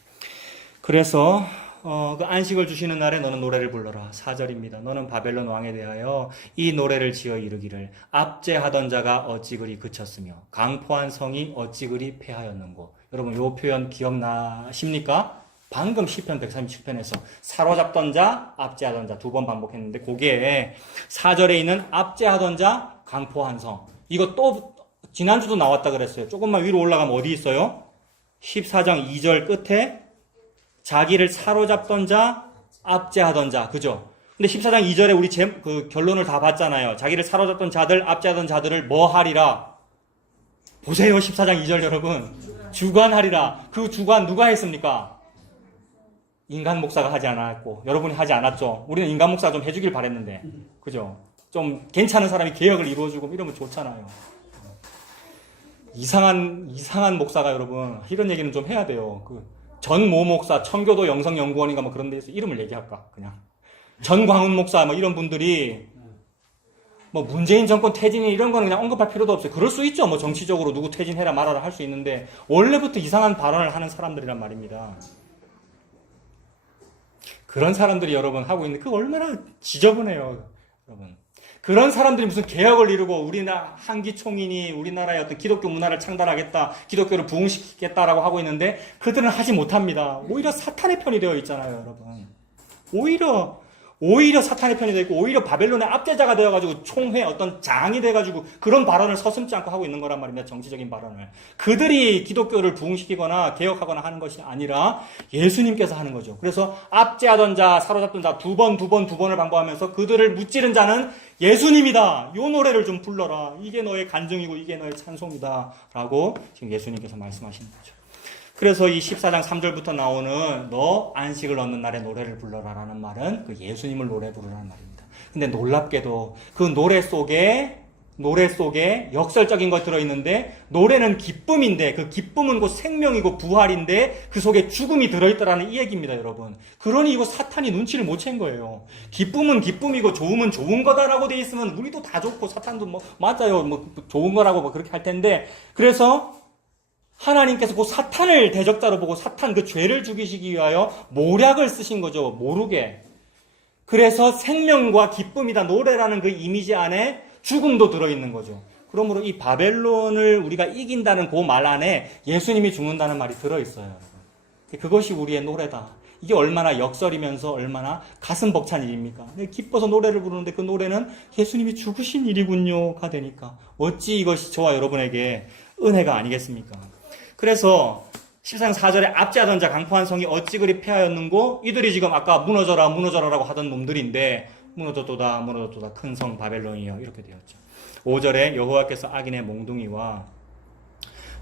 그래서 그 안식을 주시는 날에 너는 노래를 불러라. 4절입니다. 너는 바벨론 왕에 대하여 이 노래를 지어 이르기를 압제하던 자가 어찌 그리 그쳤으며 강포한 성이 어찌 그리 패하였는고. 여러분 요 표현 기억나십니까? 방금 시편 137편에서 사로잡던 자, 압제하던 자 두 번 반복했는데 거기에 4절에 있는 압제하던 자, 강포한 성. 이거 또 지난주도 나왔다 그랬어요. 조금만 위로 올라가면 어디 있어요? 14장 2절 끝에 자기를 사로잡던 자, 압제하던 자. 그죠? 근데 14장 2절에 우리 그 결론을 다 봤잖아요. 자기를 사로잡던 자들, 압제하던 자들을 뭐 하리라? 보세요. 14장 2절 여러분. 주관하리라. 그 주관 누가 했습니까? 인간 목사가 하지 않았고 여러분이 하지 않았죠. 우리는 인간 목사가 좀 해주길 바랬는데, 그죠? 좀 괜찮은 사람이 개혁을 이루어주고 이러면 좋잖아요. 이상한 목사가 여러분 이런 얘기는 좀 해야 돼요. 그 전모 목사 청교도 영성연구원인가 뭐 그런 데에서 이름을 얘기할까 그냥 전광훈 목사 뭐 이런 분들이 뭐 문재인 정권 퇴진이 이런 거는 그냥 언급할 필요도 없어요. 그럴 수 있죠. 뭐 정치적으로 누구 퇴진해라 말아라 할 수 있는데 원래부터 이상한 발언을 하는 사람들이란 말입니다. 그런 사람들이 여러분 하고 있는데 그거 얼마나 지저분해요, 여러분. 그런 사람들이 무슨 개혁을 이루고 우리나라 한기 총인이 우리나라의 어떤 기독교 문화를 창달하겠다, 기독교를 부흥시키겠다라고 하고 있는데 그들은 하지 못합니다. 오히려 사탄의 편이 되어 있잖아요, 여러분. 오히려 사탄의 편이 되어 있고 오히려 바벨론의 압제자가 되어가지고 총회 어떤 장이 돼가지고 그런 발언을 서슴지 않고 하고 있는 거란 말입니다. 정치적인 발언을. 그들이 기독교를 부흥시키거나 개혁하거나 하는 것이 아니라 예수님께서 하는 거죠. 그래서 압제하던 자, 사로잡던 자 두 번을 반복하면서 그들을 무찌른 자는 예수님이다. 요 노래를 좀 불러라. 이게 너의 간증이고 이게 너의 찬송이다. 라고 지금 예수님께서 말씀하시는 거죠. 그래서 이 14장 3절부터 나오는 너 안식을 얻는 날에 노래를 불러라 라는 말은 그 예수님을 노래 부르라는 말입니다. 근데 놀랍게도 그 노래 속에 역설적인 것 들어있는데 노래는 기쁨인데 그 기쁨은 곧 생명이고 부활인데 그 속에 죽음이 들어있다라는 이 얘기입니다, 여러분. 그러니 이거 사탄이 눈치를 못 챈 거예요. 기쁨은 기쁨이고 좋음은 좋은 거다라고 돼 있으면 우리도 다 좋고 사탄도 뭐 맞아요, 뭐 좋은 거라고 뭐 그렇게 할 텐데 그래서 하나님께서 그 사탄을 대적자로 보고 사탄 그 죄를 죽이시기 위하여 모략을 쓰신 거죠. 모르게. 그래서 생명과 기쁨이다. 노래라는 그 이미지 안에 죽음도 들어있는 거죠. 그러므로 이 바벨론을 우리가 이긴다는 그 말 안에 예수님이 죽는다는 말이 들어있어요. 그것이 우리의 노래다. 이게 얼마나 역설이면서 얼마나 가슴 벅찬 일입니까? 기뻐서 노래를 부르는데 그 노래는 예수님이 죽으신 일이군요가 되니까 어찌 이것이 저와 여러분에게 은혜가 아니겠습니까? 그래서 14장 4절에 압제하던 자 강포한 성이 어찌 그리 패하였는고 이들이 지금 아까 무너져라라고 하던 놈들인데 무너졌도다 큰 성 바벨론이여 이렇게 되었죠. 5절에 여호와께서 악인의 몽둥이와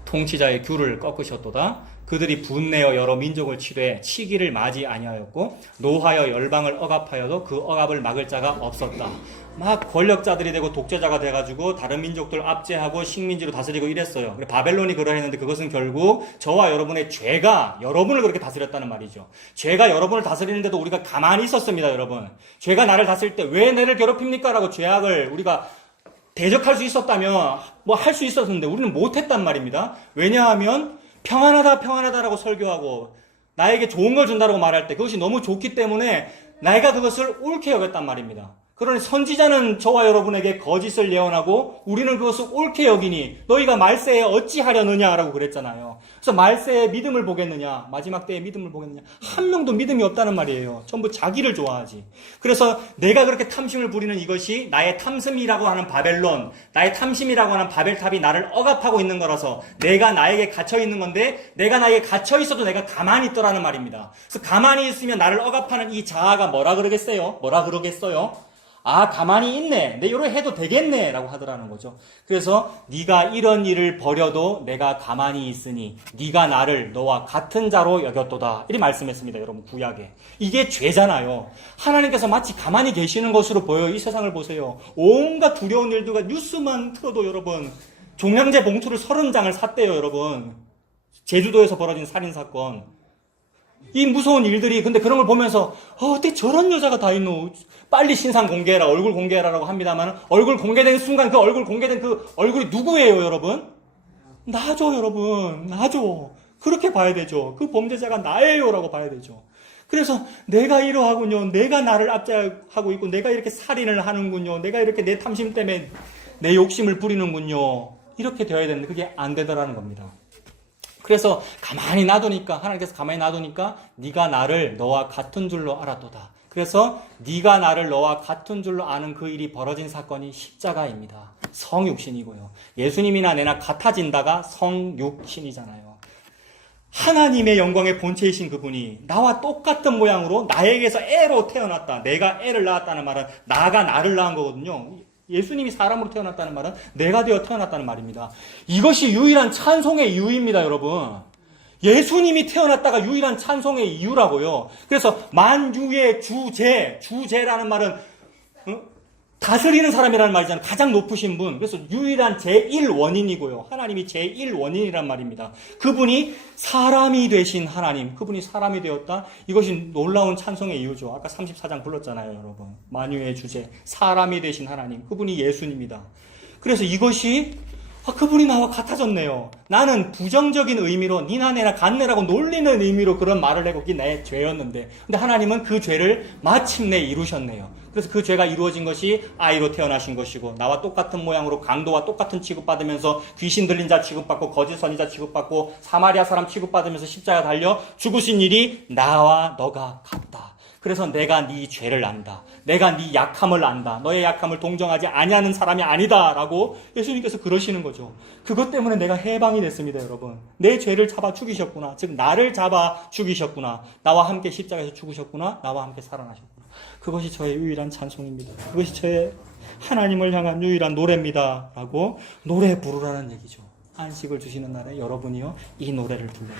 통치자의 귤을 꺾으셨도다. 그들이 분내어 여러 민족을 치되 치기를 맞이 아니하였고 노하여 열방을 억압하여도 그 억압을 막을 자가 없었다. 막 권력자들이 되고 독재자가 돼가지고 다른 민족들 압제하고 식민지로 다스리고 이랬어요. 그래 바벨론이 그러했는데 그것은 결국 저와 여러분의 죄가 여러분을 그렇게 다스렸다는 말이죠. 죄가 여러분을 다스리는데도 우리가 가만히 있었습니다, 여러분. 죄가 나를 다스릴 때 왜 나를 괴롭힙니까? 라고 죄악을 우리가 대적할 수 있었다면 뭐 할 수 있었는데 우리는 못했단 말입니다. 왜냐하면 평안하다라고 설교하고 나에게 좋은 걸 준다라고 말할 때 그것이 너무 좋기 때문에 내가 그것을 옳게 여겼단 말입니다. 그러니 선지자는 저와 여러분에게 거짓을 예언하고 우리는 그것을 옳게 여기니 너희가 말세에 어찌하려느냐라고 그랬잖아요. 그래서 말세에 믿음을 보겠느냐, 마지막 때에 믿음을 보겠느냐, 한 명도 믿음이 없다는 말이에요. 전부 자기를 좋아하지. 그래서 내가 그렇게 탐심을 부리는 이것이 나의 탐심이라고 하는 바벨론, 나의 탐심이라고 하는 바벨탑이 나를 억압하고 있는 거라서 내가 나에게 갇혀 있는 건데 내가 나에게 갇혀 있어도 내가 가만히 있더라는 말입니다. 그래서 가만히 있으면 나를 억압하는 이 자아가 뭐라 그러겠어요? 아, 가만히 있네. 내 이렇게 해도 되겠네. 라고 하더라는 거죠. 그래서 네가 이런 일을 벌여도 내가 가만히 있으니 네가 나를 너와 같은 자로 여겼도다. 이렇게 말씀했습니다. 여러분 구약에. 이게 죄잖아요. 하나님께서 마치 가만히 계시는 것으로 보여요. 이 세상을 보세요. 온갖 두려운 일들과 뉴스만 틀어도 여러분 종량제 봉투를 30장을 샀대요. 여러분. 제주도에서 벌어진 살인사건. 이 무서운 일들이 근데 그런 걸 보면서 어떻게 저런 여자가 다 있노. 빨리 신상 공개해라 얼굴 공개해라라고 합니다만 얼굴 공개된 순간 그 얼굴 공개된 그 얼굴이 누구예요 여러분? 나죠 여러분. 나죠. 그렇게 봐야 되죠. 그 범죄자가 나예요 라고 봐야 되죠. 그래서 내가 이러하군요. 내가 나를 압제하고 있고 내가 이렇게 살인을 하는군요. 내가 이렇게 내 탐심 때문에 내 욕심을 부리는군요. 이렇게 되어야 되는데 그게 안 되더라는 겁니다. 그래서 가만히 놔두니까 하나님께서 가만히 놔두니까 네가 나를 너와 같은 줄로 알았도다. 그래서 네가 나를 너와 같은 줄로 아는 그 일이 벌어진 사건이 십자가입니다. 성육신이고요. 예수님이나 내나 같아진다가 성육신이잖아요. 하나님의 영광의 본체이신 그분이 나와 똑같은 모양으로 나에게서 애로 태어났다. 내가 애를 낳았다는 말은 나가 나를 낳은 거거든요. 예수님이 사람으로 태어났다는 말은 내가 되어 태어났다는 말입니다. 이것이 유일한 찬송의 이유입니다, 여러분. 예수님이 태어났다가 유일한 찬송의 이유라고요. 그래서 만유의 주제라는 말은 다스리는 사람이라는 말이잖아요. 가장 높으신 분. 그래서 유일한 제1원인이고요. 하나님이 제1원인이란 말입니다. 그분이 사람이 되신 하나님. 그분이 사람이 되었다. 이것이 놀라운 찬송의 이유죠. 아까 34장 불렀잖아요, 여러분. 만유의 주제. 사람이 되신 하나님. 그분이 예수님이다. 그래서 이것이 그분이 나와 같아졌네요. 나는 부정적인 의미로 니나 내나 같네라고 놀리는 의미로 그런 말을 해고 그게 내 죄였는데 근데 하나님은 그 죄를 마침내 이루셨네요. 그래서 그 죄가 이루어진 것이 아이로 태어나신 것이고 나와 똑같은 모양으로 강도와 똑같은 취급받으면서 귀신 들린 자 취급받고 거짓 선지자 취급받고 사마리아 사람 취급받으면서 십자가 달려 죽으신 일이 나와 너가 같다. 그래서 내가 네 죄를 안다. 내가 네 약함을 안다. 너의 약함을 동정하지 아니하는 사람이 아니다라고 예수님께서 그러시는 거죠. 그것 때문에 내가 해방이 됐습니다, 여러분. 내 죄를 잡아 죽이셨구나. 즉 나를 잡아 죽이셨구나. 나와 함께 십자가에서 죽으셨구나. 나와 함께 살아나셨구나. 그것이 저의 유일한 찬송입니다. 그것이 저의 하나님을 향한 유일한 노래입니다. 라고 노래 부르라는 얘기죠. 안식을 주시는 날에 여러분이요 이 노래를 불러요.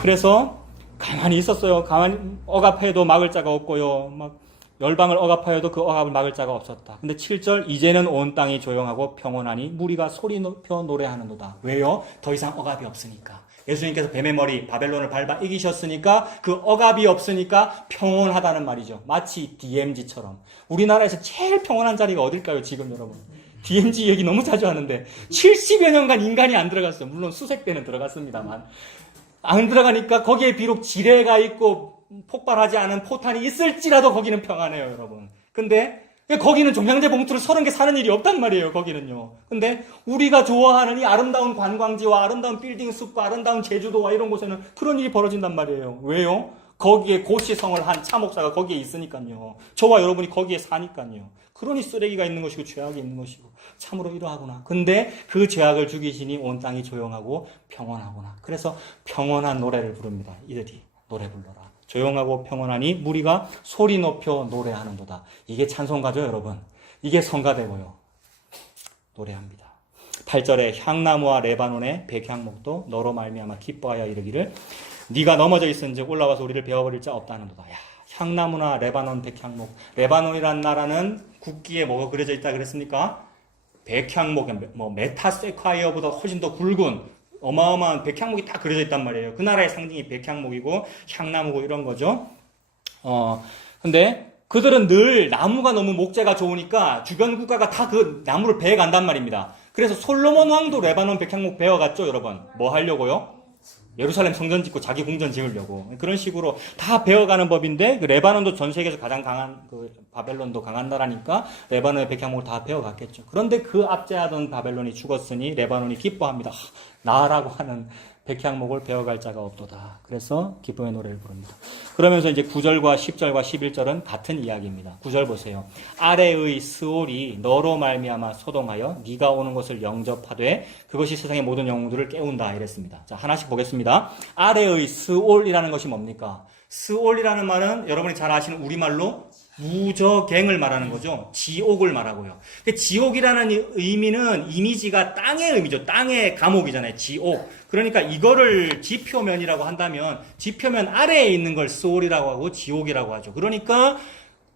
그래서 가만히 있었어요. 가만히 억압해도 막을 자가 없고요. 막 열방을 억압하여도 그 억압을 막을 자가 없었다. 근데 7절 이제는 온 땅이 조용하고 평온하니 무리가 소리 높여 노래하는도다. 왜요? 더 이상 억압이 없으니까. 예수님께서 뱀의 머리 바벨론을 밟아 이기셨으니까 그 억압이 없으니까 평온하다는 말이죠. 마치 DMZ처럼. 우리나라에서 제일 평온한 자리가 어딜까요? 지금 여러분. DMZ 얘기 너무 자주 하는데 70여 년간 인간이 안 들어갔어요. 물론 수색 때는 들어갔습니다만. 안 들어가니까 거기에 비록 지뢰가 있고 폭발하지 않은 포탄이 있을지라도 거기는 평안해요, 여러분. 근데 거기는 종량제 봉투를 30개 사는 일이 없단 말이에요, 거기는요. 근데 우리가 좋아하는 이 아름다운 관광지와 아름다운 빌딩 숲과 아름다운 제주도와 이런 곳에는 그런 일이 벌어진단 말이에요. 왜요? 거기에 고시성을 한 차목사가 거기에 있으니까요. 저와 여러분이 거기에 사니까요. 그러니 쓰레기가 있는 것이고 죄악이 있는 것이고 참으로 이러하구나. 근데 그 죄악을 죽이시니 온 땅이 조용하고 평온하구나. 그래서 평온한 노래를 부릅니다. 이들이 노래 불러라. 조용하고 평온하니 무리가 소리 높여 노래하는도다. 이게 찬송가죠, 여러분. 이게 성가되고요. 노래합니다. 8절에 향나무와 레바논의 백향목도 너로 말미암아 기뻐하여 이르기를 네가 넘어져 있은즉 올라와서 우리를 베어버릴 자 없다는도다. 야, 향나무나 레바논 백향목. 레바논이란 나라는 국기에 뭐가 그려져 있다 그랬습니까? 백향목, 뭐 메타세콰이어보다 훨씬 더 굵은 어마어마한 백향목이 딱 그려져 있단 말이에요. 그 나라의 상징이 백향목이고 향나무고 이런 거죠. 근데 그들은 늘 나무가 너무 목재가 좋으니까 주변 국가가 다 그 나무를 베어 간단 말입니다. 그래서 솔로몬 왕도 레바논 백향목 베어 갔죠, 여러분. 뭐 하려고요? 예루살렘 성전 짓고 자기 궁전 지으려고. 그런 식으로 다 베어가는 법인데, 그 레바논도 전 세계에서 가장 강한, 바벨론도 강한 나라니까 레바논의 백향목을 다 베어갔겠죠. 그런데 그 압제하던 바벨론이 죽었으니 레바논이 기뻐합니다. 나라고 하는 백향목을 베어갈 자가 없도다. 그래서 기쁨의 노래를 부릅니다. 그러면서 이제 9절과 10절과 11절은 같은 이야기입니다. 9절 보세요. 아래의 스올이 너로 말미암아 소동하여 네가 오는 것을 영접하되 그것이 세상의 모든 영웅들을 깨운다 이랬습니다. 자, 하나씩 보겠습니다. 아래의 스올이라는 것이 뭡니까? 스올이라는 말은 여러분이 잘 아시는 우리말로 무저갱을 말하는 거죠. 지옥을 말하고요. 지옥이라는 의미는 이미지가 땅의 의미죠. 땅의 감옥이잖아요. 지옥. 그러니까 이거를 지표면이라고 한다면 지표면 아래에 있는 걸 소울이라고 하고 지옥이라고 하죠. 그러니까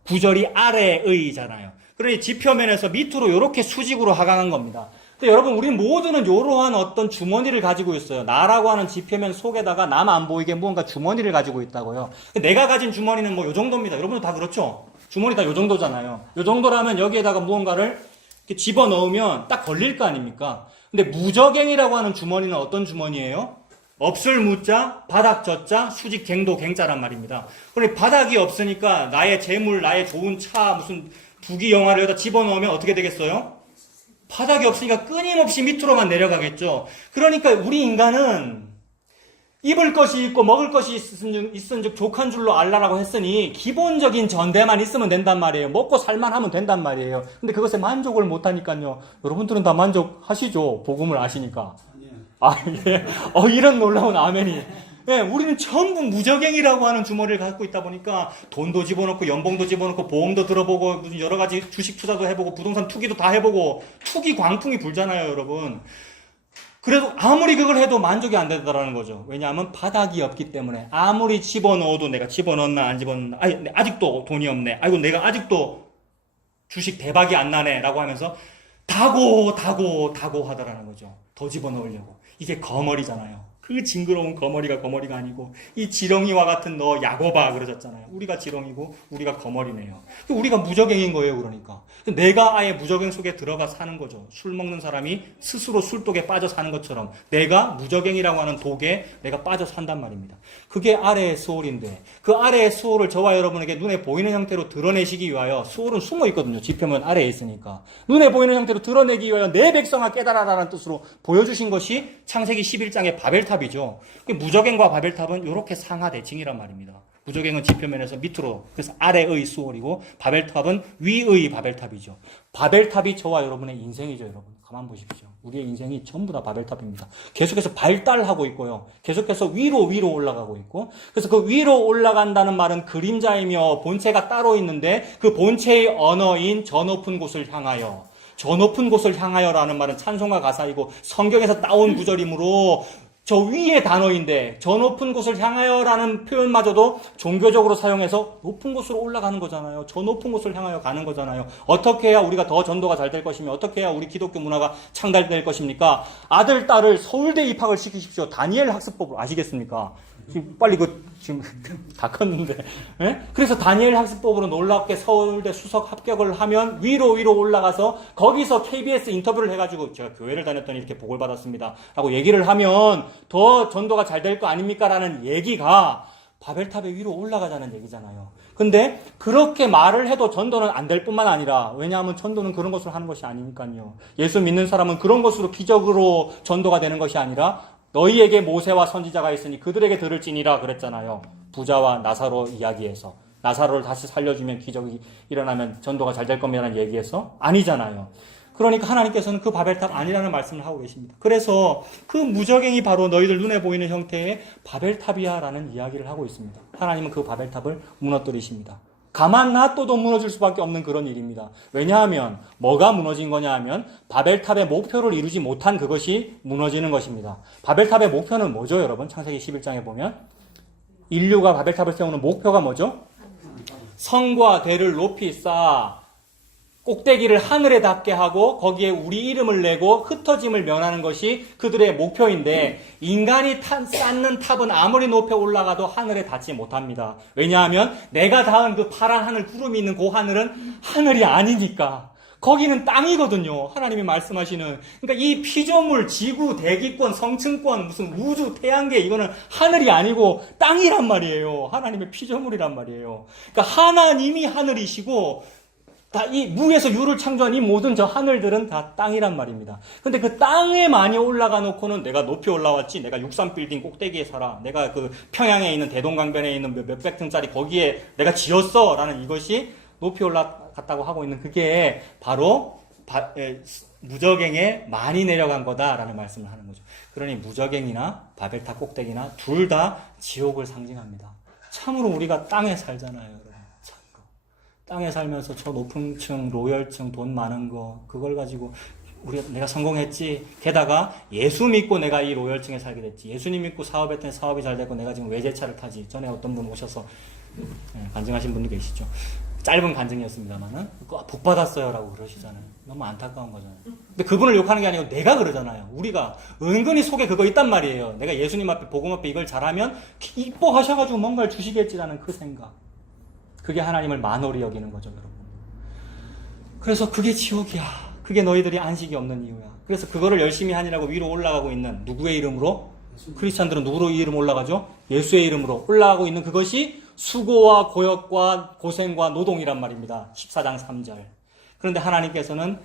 구절이 아래의잖아요. 그러니 지표면에서 밑으로 이렇게 수직으로 하강한 겁니다. 근데 여러분, 우리 모두는 이러한 어떤 주머니를 가지고 있어요. 나라고 하는 지표면 속에다가 남 안 보이게 무언가 주머니를 가지고 있다고요. 내가 가진 주머니는 뭐 요 정도입니다. 여러분도 다 그렇죠? 주머니 다 요 정도잖아요. 요 정도라면 여기에다가 무언가를 이렇게 집어 넣으면 딱 걸릴 거 아닙니까? 근데 무저갱이라고 하는 주머니는 어떤 주머니예요? 없을 무자, 바닥 저자, 수직 갱도 갱자란 말입니다. 그러니 바닥이 없으니까 나의 재물, 나의 좋은 차, 무슨 부귀 영화를 여기다 집어 넣으면 어떻게 되겠어요? 바닥이 없으니까 끊임없이 밑으로만 내려가겠죠. 그러니까 우리 인간은 입을 것이 있고 먹을 것이 있은즉 족한 줄로 알라라고 했으니 기본적인 전대만 있으면 된단 말이에요. 먹고 살만 하면 된단 말이에요. 근데 그것에 만족을 못하니까요. 여러분들은 다 만족하시죠? 복음을 아시니까. 예. 이런 놀라운 아멘이. 예, 우리는 전부 무저갱이라고 하는 주머니를 갖고 있다 보니까 돈도 집어넣고 연봉도 집어넣고 보험도 들어보고 무슨 여러 가지 주식 투자도 해보고 부동산 투기도 다 해보고 투기 광풍이 불잖아요, 여러분. 그래도 아무리 그걸 해도 만족이 안 되더라는 거죠. 왜냐하면 바닥이 없기 때문에 아무리 집어넣어도 내가 집어넣나 안 집어넣나 아직도 돈이 없네. 아이고 내가 아직도 주식 대박이 안 나네 라고 하면서 다고 하더라는 거죠. 더 집어넣으려고. 이게 거머리잖아요. 그 징그러운 거머리가 아니고 이 지렁이와 같은 너 야고바 그러셨잖아요. 우리가 지렁이고 우리가 거머리네요. 우리가 무저갱인 거예요. 그러니까 내가 아예 무저갱 속에 들어가 사는 거죠. 술 먹는 사람이 스스로 술독에 빠져 사는 것처럼 내가 무저갱이라고 하는 독에 내가 빠져 산단 말입니다. 그게 아래의 소울인데 그 아래의 소울을 저와 여러분에게 눈에 보이는 형태로 드러내시기 위하여 소울은 숨어 있거든요. 지표면 아래에 있으니까 눈에 보이는 형태로 드러내기 위하여 내 백성아 깨달아라라는 뜻으로 보여주신 것이 창세기 11장의 바벨탑 이죠. 무저갱과 바벨탑은 이렇게 상하대칭이란 말입니다. 무저갱은 지표면에서 밑으로, 그래서 아래의 수월이고 바벨탑은 위의 바벨탑이죠. 바벨탑이 저와 여러분의 인생이죠, 여러분. 가만 보십시오. 우리의 인생이 전부 다 바벨탑입니다. 계속해서 발달하고 있고요. 계속해서 위로 올라가고 있고, 그래서 그 위로 올라간다는 말은 그림자이며 본체가 따로 있는데 그 본체의 언어인 저 높은 곳을 향하여, 저 높은 곳을 향하여라는 말은 찬송가 가사이고 성경에서 따온 구절이므로 저 위의 단어인데 저 높은 곳을 향하여라는 표현마저도 종교적으로 사용해서 높은 곳으로 올라가는 거잖아요. 저 높은 곳을 향하여 가는 거잖아요. 어떻게 해야 우리가 더 전도가 잘 될 것이며 어떻게 해야 우리 기독교 문화가 창달될 것입니까? 아들, 딸을 서울대 입학을 시키십시오. 다니엘 학습법을 아시겠습니까? 지금 빨리 지금 다 컸는데. 예? 그래서 다니엘 학습법으로 놀랍게 서울대 수석 합격을 하면 위로 올라가서 거기서 KBS 인터뷰를 해가지고 제가 교회를 다녔더니 이렇게 복을 받았습니다. 라고 얘기를 하면 더 전도가 잘 될 거 아닙니까? 라는 얘기가 바벨탑의 위로 올라가자는 얘기잖아요. 근데 그렇게 말을 해도 전도는 안 될 뿐만 아니라 왜냐하면 전도는 그런 것으로 하는 것이 아니니까요. 예수 믿는 사람은 그런 것으로 기적으로 전도가 되는 것이 아니라 너희에게 모세와 선지자가 있으니 그들에게 들을지니라 그랬잖아요. 부자와 나사로 이야기에서. 나사로를 다시 살려주면 기적이 일어나면 전도가 잘 될 겁니다라는 얘기에서 아니잖아요. 그러니까 하나님께서는 그 바벨탑 아니라는 말씀을 하고 계십니다. 그래서 그 무저갱이 바로 너희들 눈에 보이는 형태의 바벨탑이야라는 이야기를 하고 있습니다. 하나님은 그 바벨탑을 무너뜨리십니다. 가만 놔둬도 무너질 수밖에 없는 그런 일입니다. 왜냐하면 뭐가 무너진 거냐 하면 바벨탑의 목표를 이루지 못한 그것이 무너지는 것입니다. 바벨탑의 목표는 뭐죠, 여러분? 창세기 11장에 보면 인류가 바벨탑을 세우는 목표가 뭐죠? 성과 대를 높이 쌓아 꼭대기를 하늘에 닿게 하고 거기에 우리 이름을 내고 흩어짐을 면하는 것이 그들의 목표인데 인간이 쌓는 탑은 아무리 높이 올라가도 하늘에 닿지 못합니다. 왜냐하면 내가 닿은 그 파란 하늘, 구름이 있는 그 하늘은 하늘이 아니니까. 거기는 땅이거든요. 하나님이 말씀하시는. 그러니까 이 피조물, 지구, 대기권, 성층권, 무슨 우주, 태양계 이거는 하늘이 아니고 땅이란 말이에요. 하나님의 피조물이란 말이에요. 그러니까 하나님이 하늘이시고 다 이 무에서 유를 창조한 이 모든 저 하늘들은 다 땅이란 말입니다. 근데 그 땅에 많이 올라가 놓고는 내가 높이 올라왔지, 내가 63빌딩 꼭대기에 살아, 내가 그 평양에 있는 대동강변에 있는 몇백 층짜리 거기에 내가 지었어 라는 이것이 높이 올라갔다고 하고 있는 그게 바로 무저갱에 많이 내려간 거다라는 말씀을 하는 거죠. 그러니 무저갱이나 바벨탑 꼭대기나 둘 다 지옥을 상징합니다. 참으로 우리가 땅에 살잖아요. 땅에 살면서 저 높은 층, 로열층, 돈 많은 거 그걸 가지고 내가 성공했지. 게다가 예수 믿고 내가 이 로열층에 살게 됐지. 예수님 믿고 사업했더니 사업이 잘 되고 내가 지금 외제차를 타지. 전에 어떤 분 오셔서 간증하신 분도 계시죠. 짧은 간증이었습니다만은 복 받았어요 라고 그러시잖아요. 너무 안타까운 거잖아요. 근데 그분을 욕하는 게 아니고 내가 그러잖아요. 우리가 은근히 속에 그거 있단 말이에요. 내가 예수님 앞에 복음 앞에 이걸 잘하면 이뻐하셔가지고 뭔가를 주시겠지라는 그 생각. 그게 하나님을 만홀히 여기는 거죠, 여러분. 그래서 그게 지옥이야. 그게 너희들이 안식이 없는 이유야. 그래서 그거를 열심히 하니라고 위로 올라가고 있는 누구의 이름으로? 크리스찬들은 누구로 이름 올라가죠? 예수의 이름으로 올라가고 있는 그것이 수고와 고역과 고생과 노동이란 말입니다. 14장 3절. 그런데 하나님께서는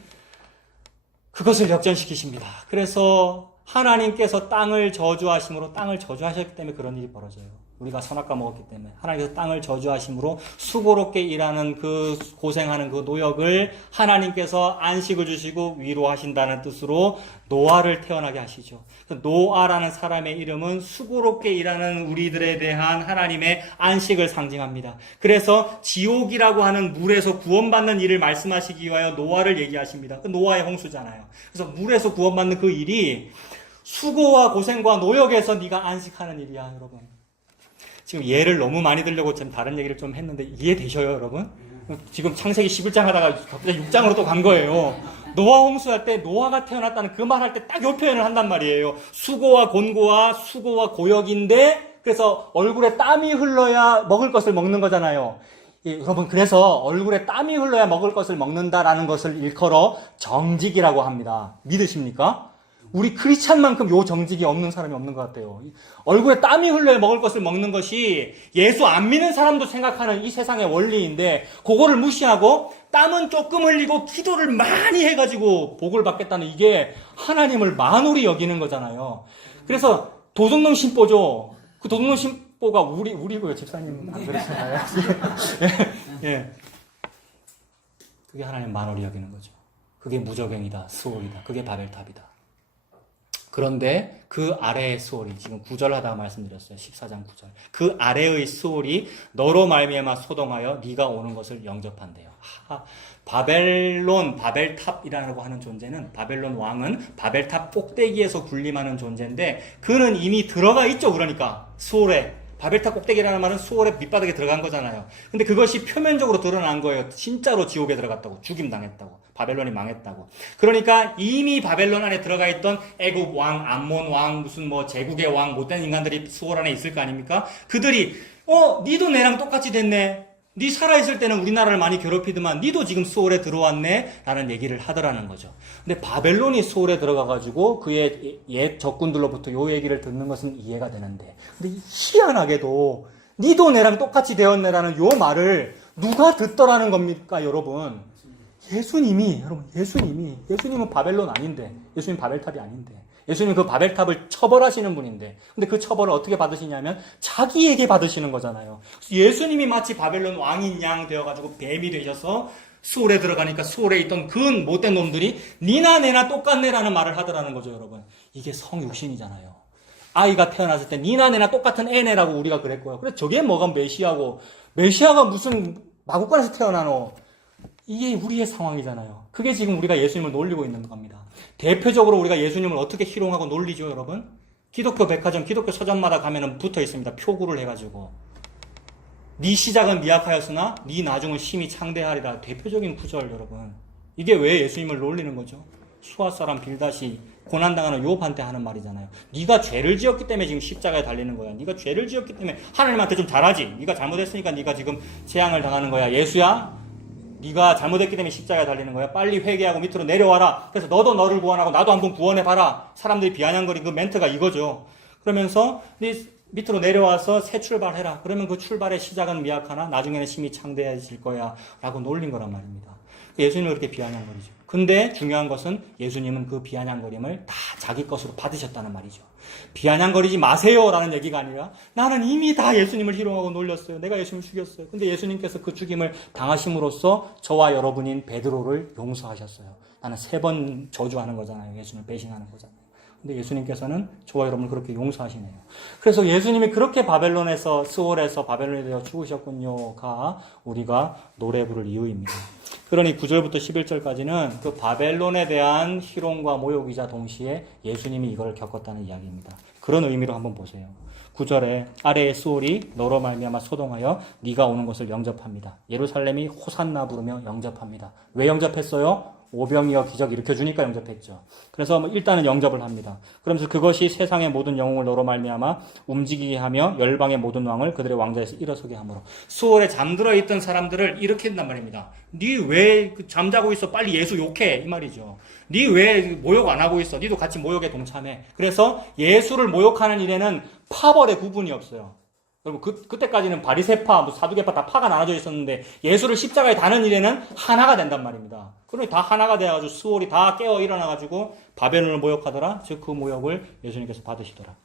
그것을 역전시키십니다. 그래서 하나님께서 땅을 저주하심으로 땅을 저주하셨기 때문에 그런 일이 벌어져요. 우리가 선악과 먹었기 때문에 하나님께서 땅을 저주하심으로 수고롭게 일하는 그 고생하는 그 노역을 하나님께서 안식을 주시고 위로하신다는 뜻으로 노아를 태어나게 하시죠. 노아라는 사람의 이름은 수고롭게 일하는 우리들에 대한 하나님의 안식을 상징합니다. 그래서 지옥이라고 하는 물에서 구원받는 일을 말씀하시기 위하여 노아를 얘기하십니다. 그 노아의 홍수잖아요. 그래서 물에서 구원받는 그 일이 수고와 고생과 노역에서 네가 안식하는 일이야, 여러분. 지금 예를 너무 많이 들려고 지금 다른 얘기를 좀 했는데 이해되셔요, 여러분? 지금 창세기 11장 하다가 갑자기 6장으로 또 간 거예요. 노아 홍수할 때 노아가 태어났다는 그 말 할 때 딱 이 표현을 한단 말이에요. 수고와 곤고와 수고와 고역인데 그래서 얼굴에 땀이 흘러야 먹을 것을 먹는 거잖아요. 여러분, 그래서 얼굴에 땀이 흘러야 먹을 것을 먹는다라는 것을 일컬어 정직이라고 합니다. 믿으십니까? 우리 크리스찬만큼 요 정직이 없는 사람이 없는 것 같아요. 얼굴에 땀이 흘러야 먹을 것을 먹는 것이 예수 안 믿는 사람도 생각하는 이 세상의 원리인데 그거를 무시하고 땀은 조금 흘리고 기도를 많이 해가지고 복을 받겠다는 이게 하나님을 만홀히 여기는 거잖아요. 그래서 도둑놈 심보죠. 그 도둑놈 심보가 우리고요. 집사님 안 그러시나요? 예. 그게 하나님 만홀히 여기는 거죠. 그게 무적행이다, 스올이다. 그게 바벨탑이다. 그런데 그 아래의 스올이 지금 9절 하다가 말씀드렸어요. 14장 9절. 그 아래의 스올이 너로 말미암아 소동하여 네가 오는 것을 영접한대요. 바벨론, 바벨탑이라고 하는 존재는 바벨론 왕은 바벨탑 꼭대기에서 군림하는 존재인데 그는 이미 들어가 있죠. 그러니까 스올에. 바벨탑 꼭대기라는 말은 수월의 밑바닥에 들어간 거잖아요. 근데 그것이 표면적으로 드러난 거예요. 진짜로 지옥에 들어갔다고. 죽임 당했다고. 바벨론이 망했다고. 그러니까 이미 바벨론 안에 들어가 있던 애굽 왕, 암몬 왕, 무슨 뭐 제국의 왕, 못된 인간들이 수월 안에 있을 거 아닙니까? 그들이 니도 내랑 똑같이 됐네. 니 살아있을 때는 우리나라를 많이 괴롭히더만 니도 지금 수월에 들어왔네 라는 얘기를 하더라는 거죠. 근데 바벨론이 수월에 들어가가지고 그의 옛 적군들로부터 요 얘기를 듣는 것은 이해가 되는데 근데 희한하게도 니도 내랑 똑같이 되었네라는 요 말을 누가 듣더라는 겁니까, 여러분? 예수님은 바벨론 아닌데, 예수님 바벨탑이 아닌데, 예수님 그 바벨탑을 처벌하시는 분인데, 근데 그 처벌을 어떻게 받으시냐면 자기에게 받으시는 거잖아요. 예수님이 마치 바벨론 왕인 양 되어가지고 뱀이 되셔서 수월에 들어가니까 수월에 있던 그 못된 놈들이 니나 내나 똑같네라는 말을 하더라는 거죠, 여러분. 이게 성육신이잖아요. 아이가 태어났을 때 니나 내나 똑같은 애네라고 우리가 그랬고요. 그래 저게 뭐가 메시아고, 메시아가 무슨 마구간에서 태어나노? 이게 우리의 상황이잖아요. 그게 지금 우리가 예수님을 놀리고 있는 겁니다. 대표적으로 우리가 예수님을 어떻게 희롱하고 놀리죠, 여러분? 기독교 백화점, 기독교 서점마다 가면은 붙어 있습니다. 표구를 해가지고. 네 시작은 미약하였으나 네 나중은 심히 창대하리라. 대표적인 구절, 여러분. 이게 왜 예수님을 놀리는 거죠? 수아 사람 빌닷이 고난당하는 욥한테 하는 말이잖아요. 네가 죄를 지었기 때문에 지금 십자가에 달리는 거야. 네가 죄를 지었기 때문에 하나님한테 좀 잘하지. 네가 잘못했으니까 네가 지금 재앙을 당하는 거야. 예수야, 네가 잘못했기 때문에 십자가에 달리는 거야. 빨리 회개하고 밑으로 내려와라. 그래서 너도 너를 구원하고 나도 한번 구원해봐라. 사람들이 비아냥거린 그 멘트가 이거죠. 그러면서 네 밑으로 내려와서 새 출발해라. 그러면 그 출발의 시작은 미약하나 나중에는 심히 창대해질 거야. 라고 놀린 거란 말입니다. 예수님은 그렇게 비아냥거리죠. 근데 중요한 것은 예수님은 그 비아냥거림을 다 자기 것으로 받으셨다는 말이죠. 비아냥거리지 마세요 라는 얘기가 아니라 나는 이미 다 예수님을 희롱하고 놀렸어요. 내가 예수님을 죽였어요. 근데 예수님께서 그 죽임을 당하심으로써 저와 여러분인 베드로를 용서하셨어요. 나는 3번 저주하는 거잖아요. 예수님을 배신하는 거잖아요. 근데 예수님께서는 저와 여러분을 그렇게 용서하시네요. 그래서 예수님이 그렇게 바벨론에서, 스올에서 바벨론에 되어 죽으셨군요가 우리가 노래 부를 이유입니다. 그러니 9절부터 11절까지는 그 바벨론에 대한 희롱과 모욕이자 동시에 예수님이 이걸 겪었다는 이야기입니다. 그런 의미로 한번 보세요. 9절에 아래의 스올이 너로 말미암아 소동하여 네가 오는 곳을 영접합니다. 예루살렘이 호산나 부르며 영접합니다. 왜 영접했어요? 오병이어 기적 일으켜주니까 영접했죠. 그래서 일단은 영접을 합니다. 그러면서 그것이 세상의 모든 영웅을 너로 말미암아 움직이게 하며 열방의 모든 왕을 그들의 왕자에서 일어서게 하므로 수월에 잠들어 있던 사람들을 일으킨단 말입니다. 네 왜 잠자고 있어? 빨리 예수 욕해 이 말이죠. 네 왜 모욕 안 하고 있어? 네도 같이 모욕에 동참해. 그래서 예수를 모욕하는 일에는 파벌의 구분이 없어요. 여러분 그때까지는 바리새파, 사두개파 다 파가 나눠져 있었는데 예수를 십자가에 다는 일에는 하나가 된단 말입니다. 그러니 다 하나가 돼가지고 수월이 다 깨어 일어나가지고 바벨론을 모욕하더라. 즉 그 모욕을 예수님께서 받으시더라.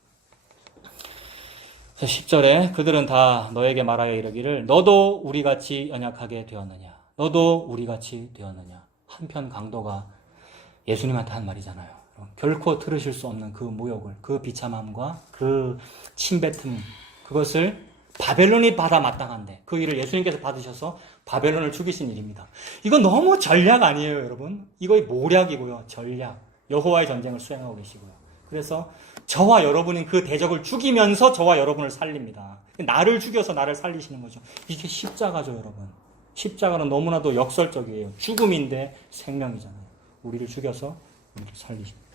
그래서 10절에 그들은 다 너에게 말하여 이르기를 너도 우리같이 연약하게 되었느냐. 너도 우리같이 되었느냐. 한편 강도가 예수님한테 한 말이잖아요. 결코 들으실 수 없는 그 모욕을, 그 비참함과 그 침뱉음, 그것을 바벨론이 받아 마땅한데 그 일을 예수님께서 받으셔서 바벨론을 죽이신 일입니다. 이건 너무 전략 아니에요, 여러분? 이거 모략이고요. 전략. 여호와의 전쟁을 수행하고 계시고요. 그래서 저와 여러분은 그 대적을 죽이면서 저와 여러분을 살립니다. 나를 죽여서 나를 살리시는 거죠. 이게 십자가죠, 여러분. 십자가는 너무나도 역설적이에요. 죽음인데 생명이잖아요. 우리를 죽여서 우리를 살리십니다.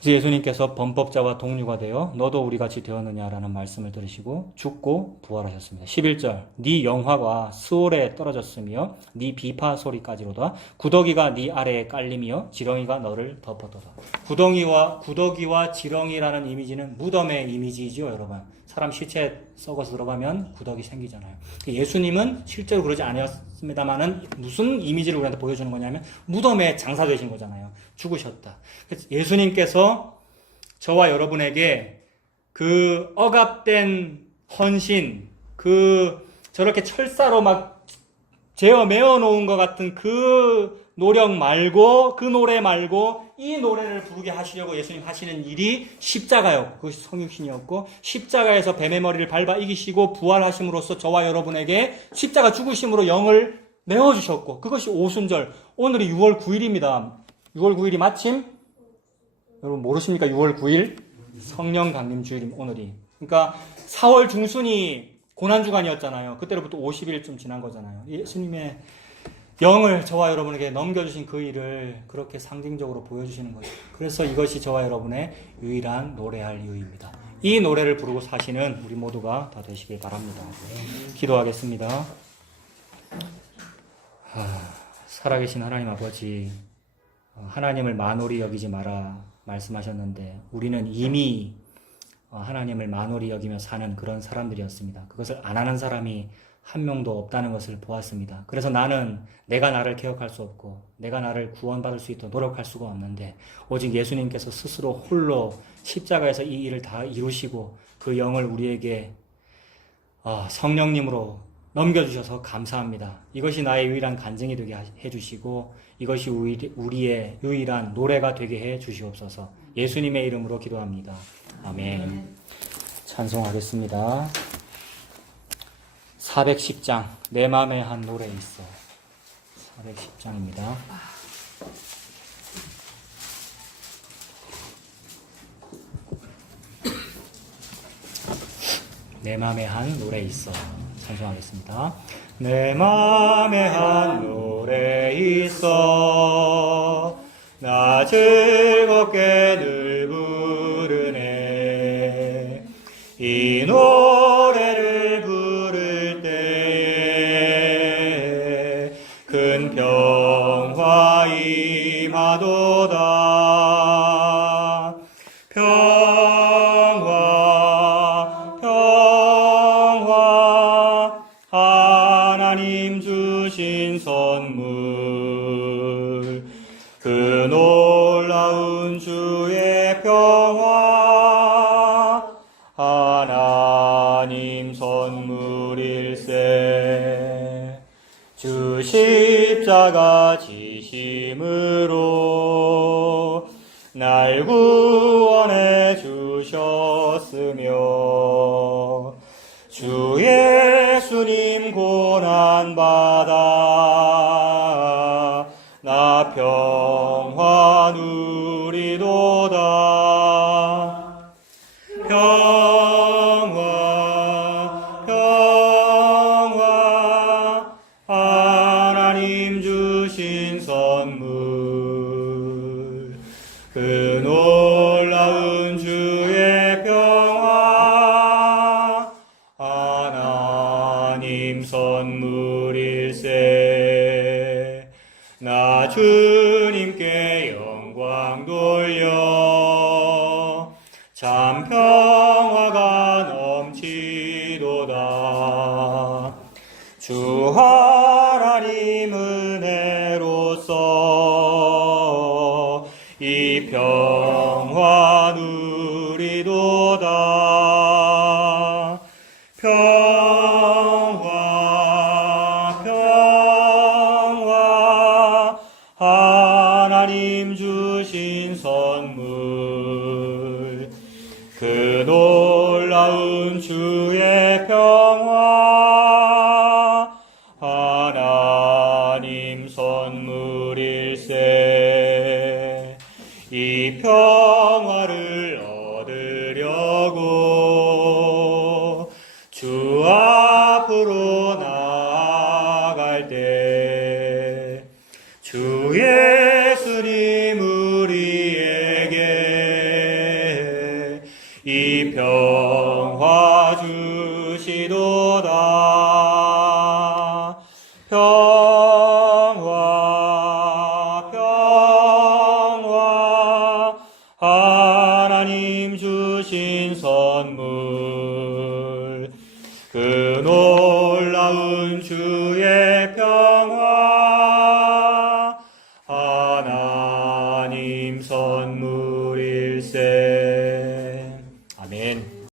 그래서 예수님께서 범법자와 동류가 되어 너도 우리같이 되었느냐라는 말씀을 들으시고 죽고 부활하셨습니다. 11절 네 영화가 스올에 떨어졌으며 네 비파 소리까지로다 구더기가 네 아래에 깔리며 지렁이가 너를 덮었도다. 구더기와 지렁이라는 이미지는 무덤의 이미지이죠, 여러분. 사람 시체 썩어서 들어가면 구더기 생기잖아요. 예수님은 실제로 그러지 않았습니다만은 무슨 이미지를 우리한테 보여주는 거냐면 무덤에 장사되신 거잖아요. 죽으셨다. 그래서 예수님께서 저와 여러분에게 그 억압된 헌신, 저렇게 철사로 막 제어 메어 놓은 것 같은 그 노력 말고, 그 노래 말고 이 노래를 부르게 하시려고 예수님 하시는 일이 십자가였고 그것이 성육신이었고 십자가에서 뱀의 머리를 밟아 이기시고 부활하심으로써 저와 여러분에게 십자가 죽으심으로 영을 내어주셨고 그것이 오순절. 오늘이 6월 9일입니다. 6월 9일이 마침 여러분 모르십니까? 6월 9일 성령 강림 주일 오늘이. 그러니까 4월 중순이 고난주간이었잖아요. 그때로부터 50일쯤 지난 거잖아요. 예수님의 영을 저와 여러분에게 넘겨주신 그 일을 그렇게 상징적으로 보여주시는 거죠. 그래서 이것이 저와 여러분의 유일한 노래할 이유입니다. 이 노래를 부르고 사시는 우리 모두가 다 되시길 바랍니다. 기도하겠습니다. 살아계신 하나님 아버지, 하나님을 만홀히 여기지 마라 말씀하셨는데 우리는 이미 하나님을 만홀히 여기며 사는 그런 사람들이었습니다. 그것을 안 하는 사람이 한 명도 없다는 것을 보았습니다. 그래서 나는 내가 나를 개혁할 수 없고 내가 나를 구원받을 수 있도록 노력할 수가 없는데 오직 예수님께서 스스로 홀로 십자가에서 이 일을 다 이루시고 그 영을 우리에게 성령님으로 넘겨주셔서 감사합니다. 이것이 나의 유일한 간증이 되게 해주시고 이것이 우리의 유일한 노래가 되게 해주시옵소서. 예수님의 이름으로 기도합니다. 아멘. 찬송하겠습니다. 410장 내 맘에 한 노래 있어. 410장입니다. 내 맘에 한 노래 있어. 찬송하겠습니다. 내 맘에 한 노래 있어. 나 즐겁게 늘 부르네. 이 노래를 부를 때에 큰 평화 임하도다. 평화 하나님 주신 선물 그 놀라운 주의 평화 하나님 선물일세. 주 십자가 지심으로 날 구원해 주셨으며 주 예수님 고난받아 나 평화 누리도다. 평화 평화 하나님 주신 선물 그 놀라운 주의 평화 하나님 선물일세. 나 주님께 영광 돌려 참 평화가 넘치도다. 주 하나님 은혜로서 이 평화 누리도다. 평화 평화 하나님 주신 선물 그 놀라운 주의 평화 하나님 선물일세. 이 평화를 얻으려고 주 앞으로 나아갈 때 주 예수님 우리에게 이 평화 주시도다. 평화 평화 하나님 주신 선물 그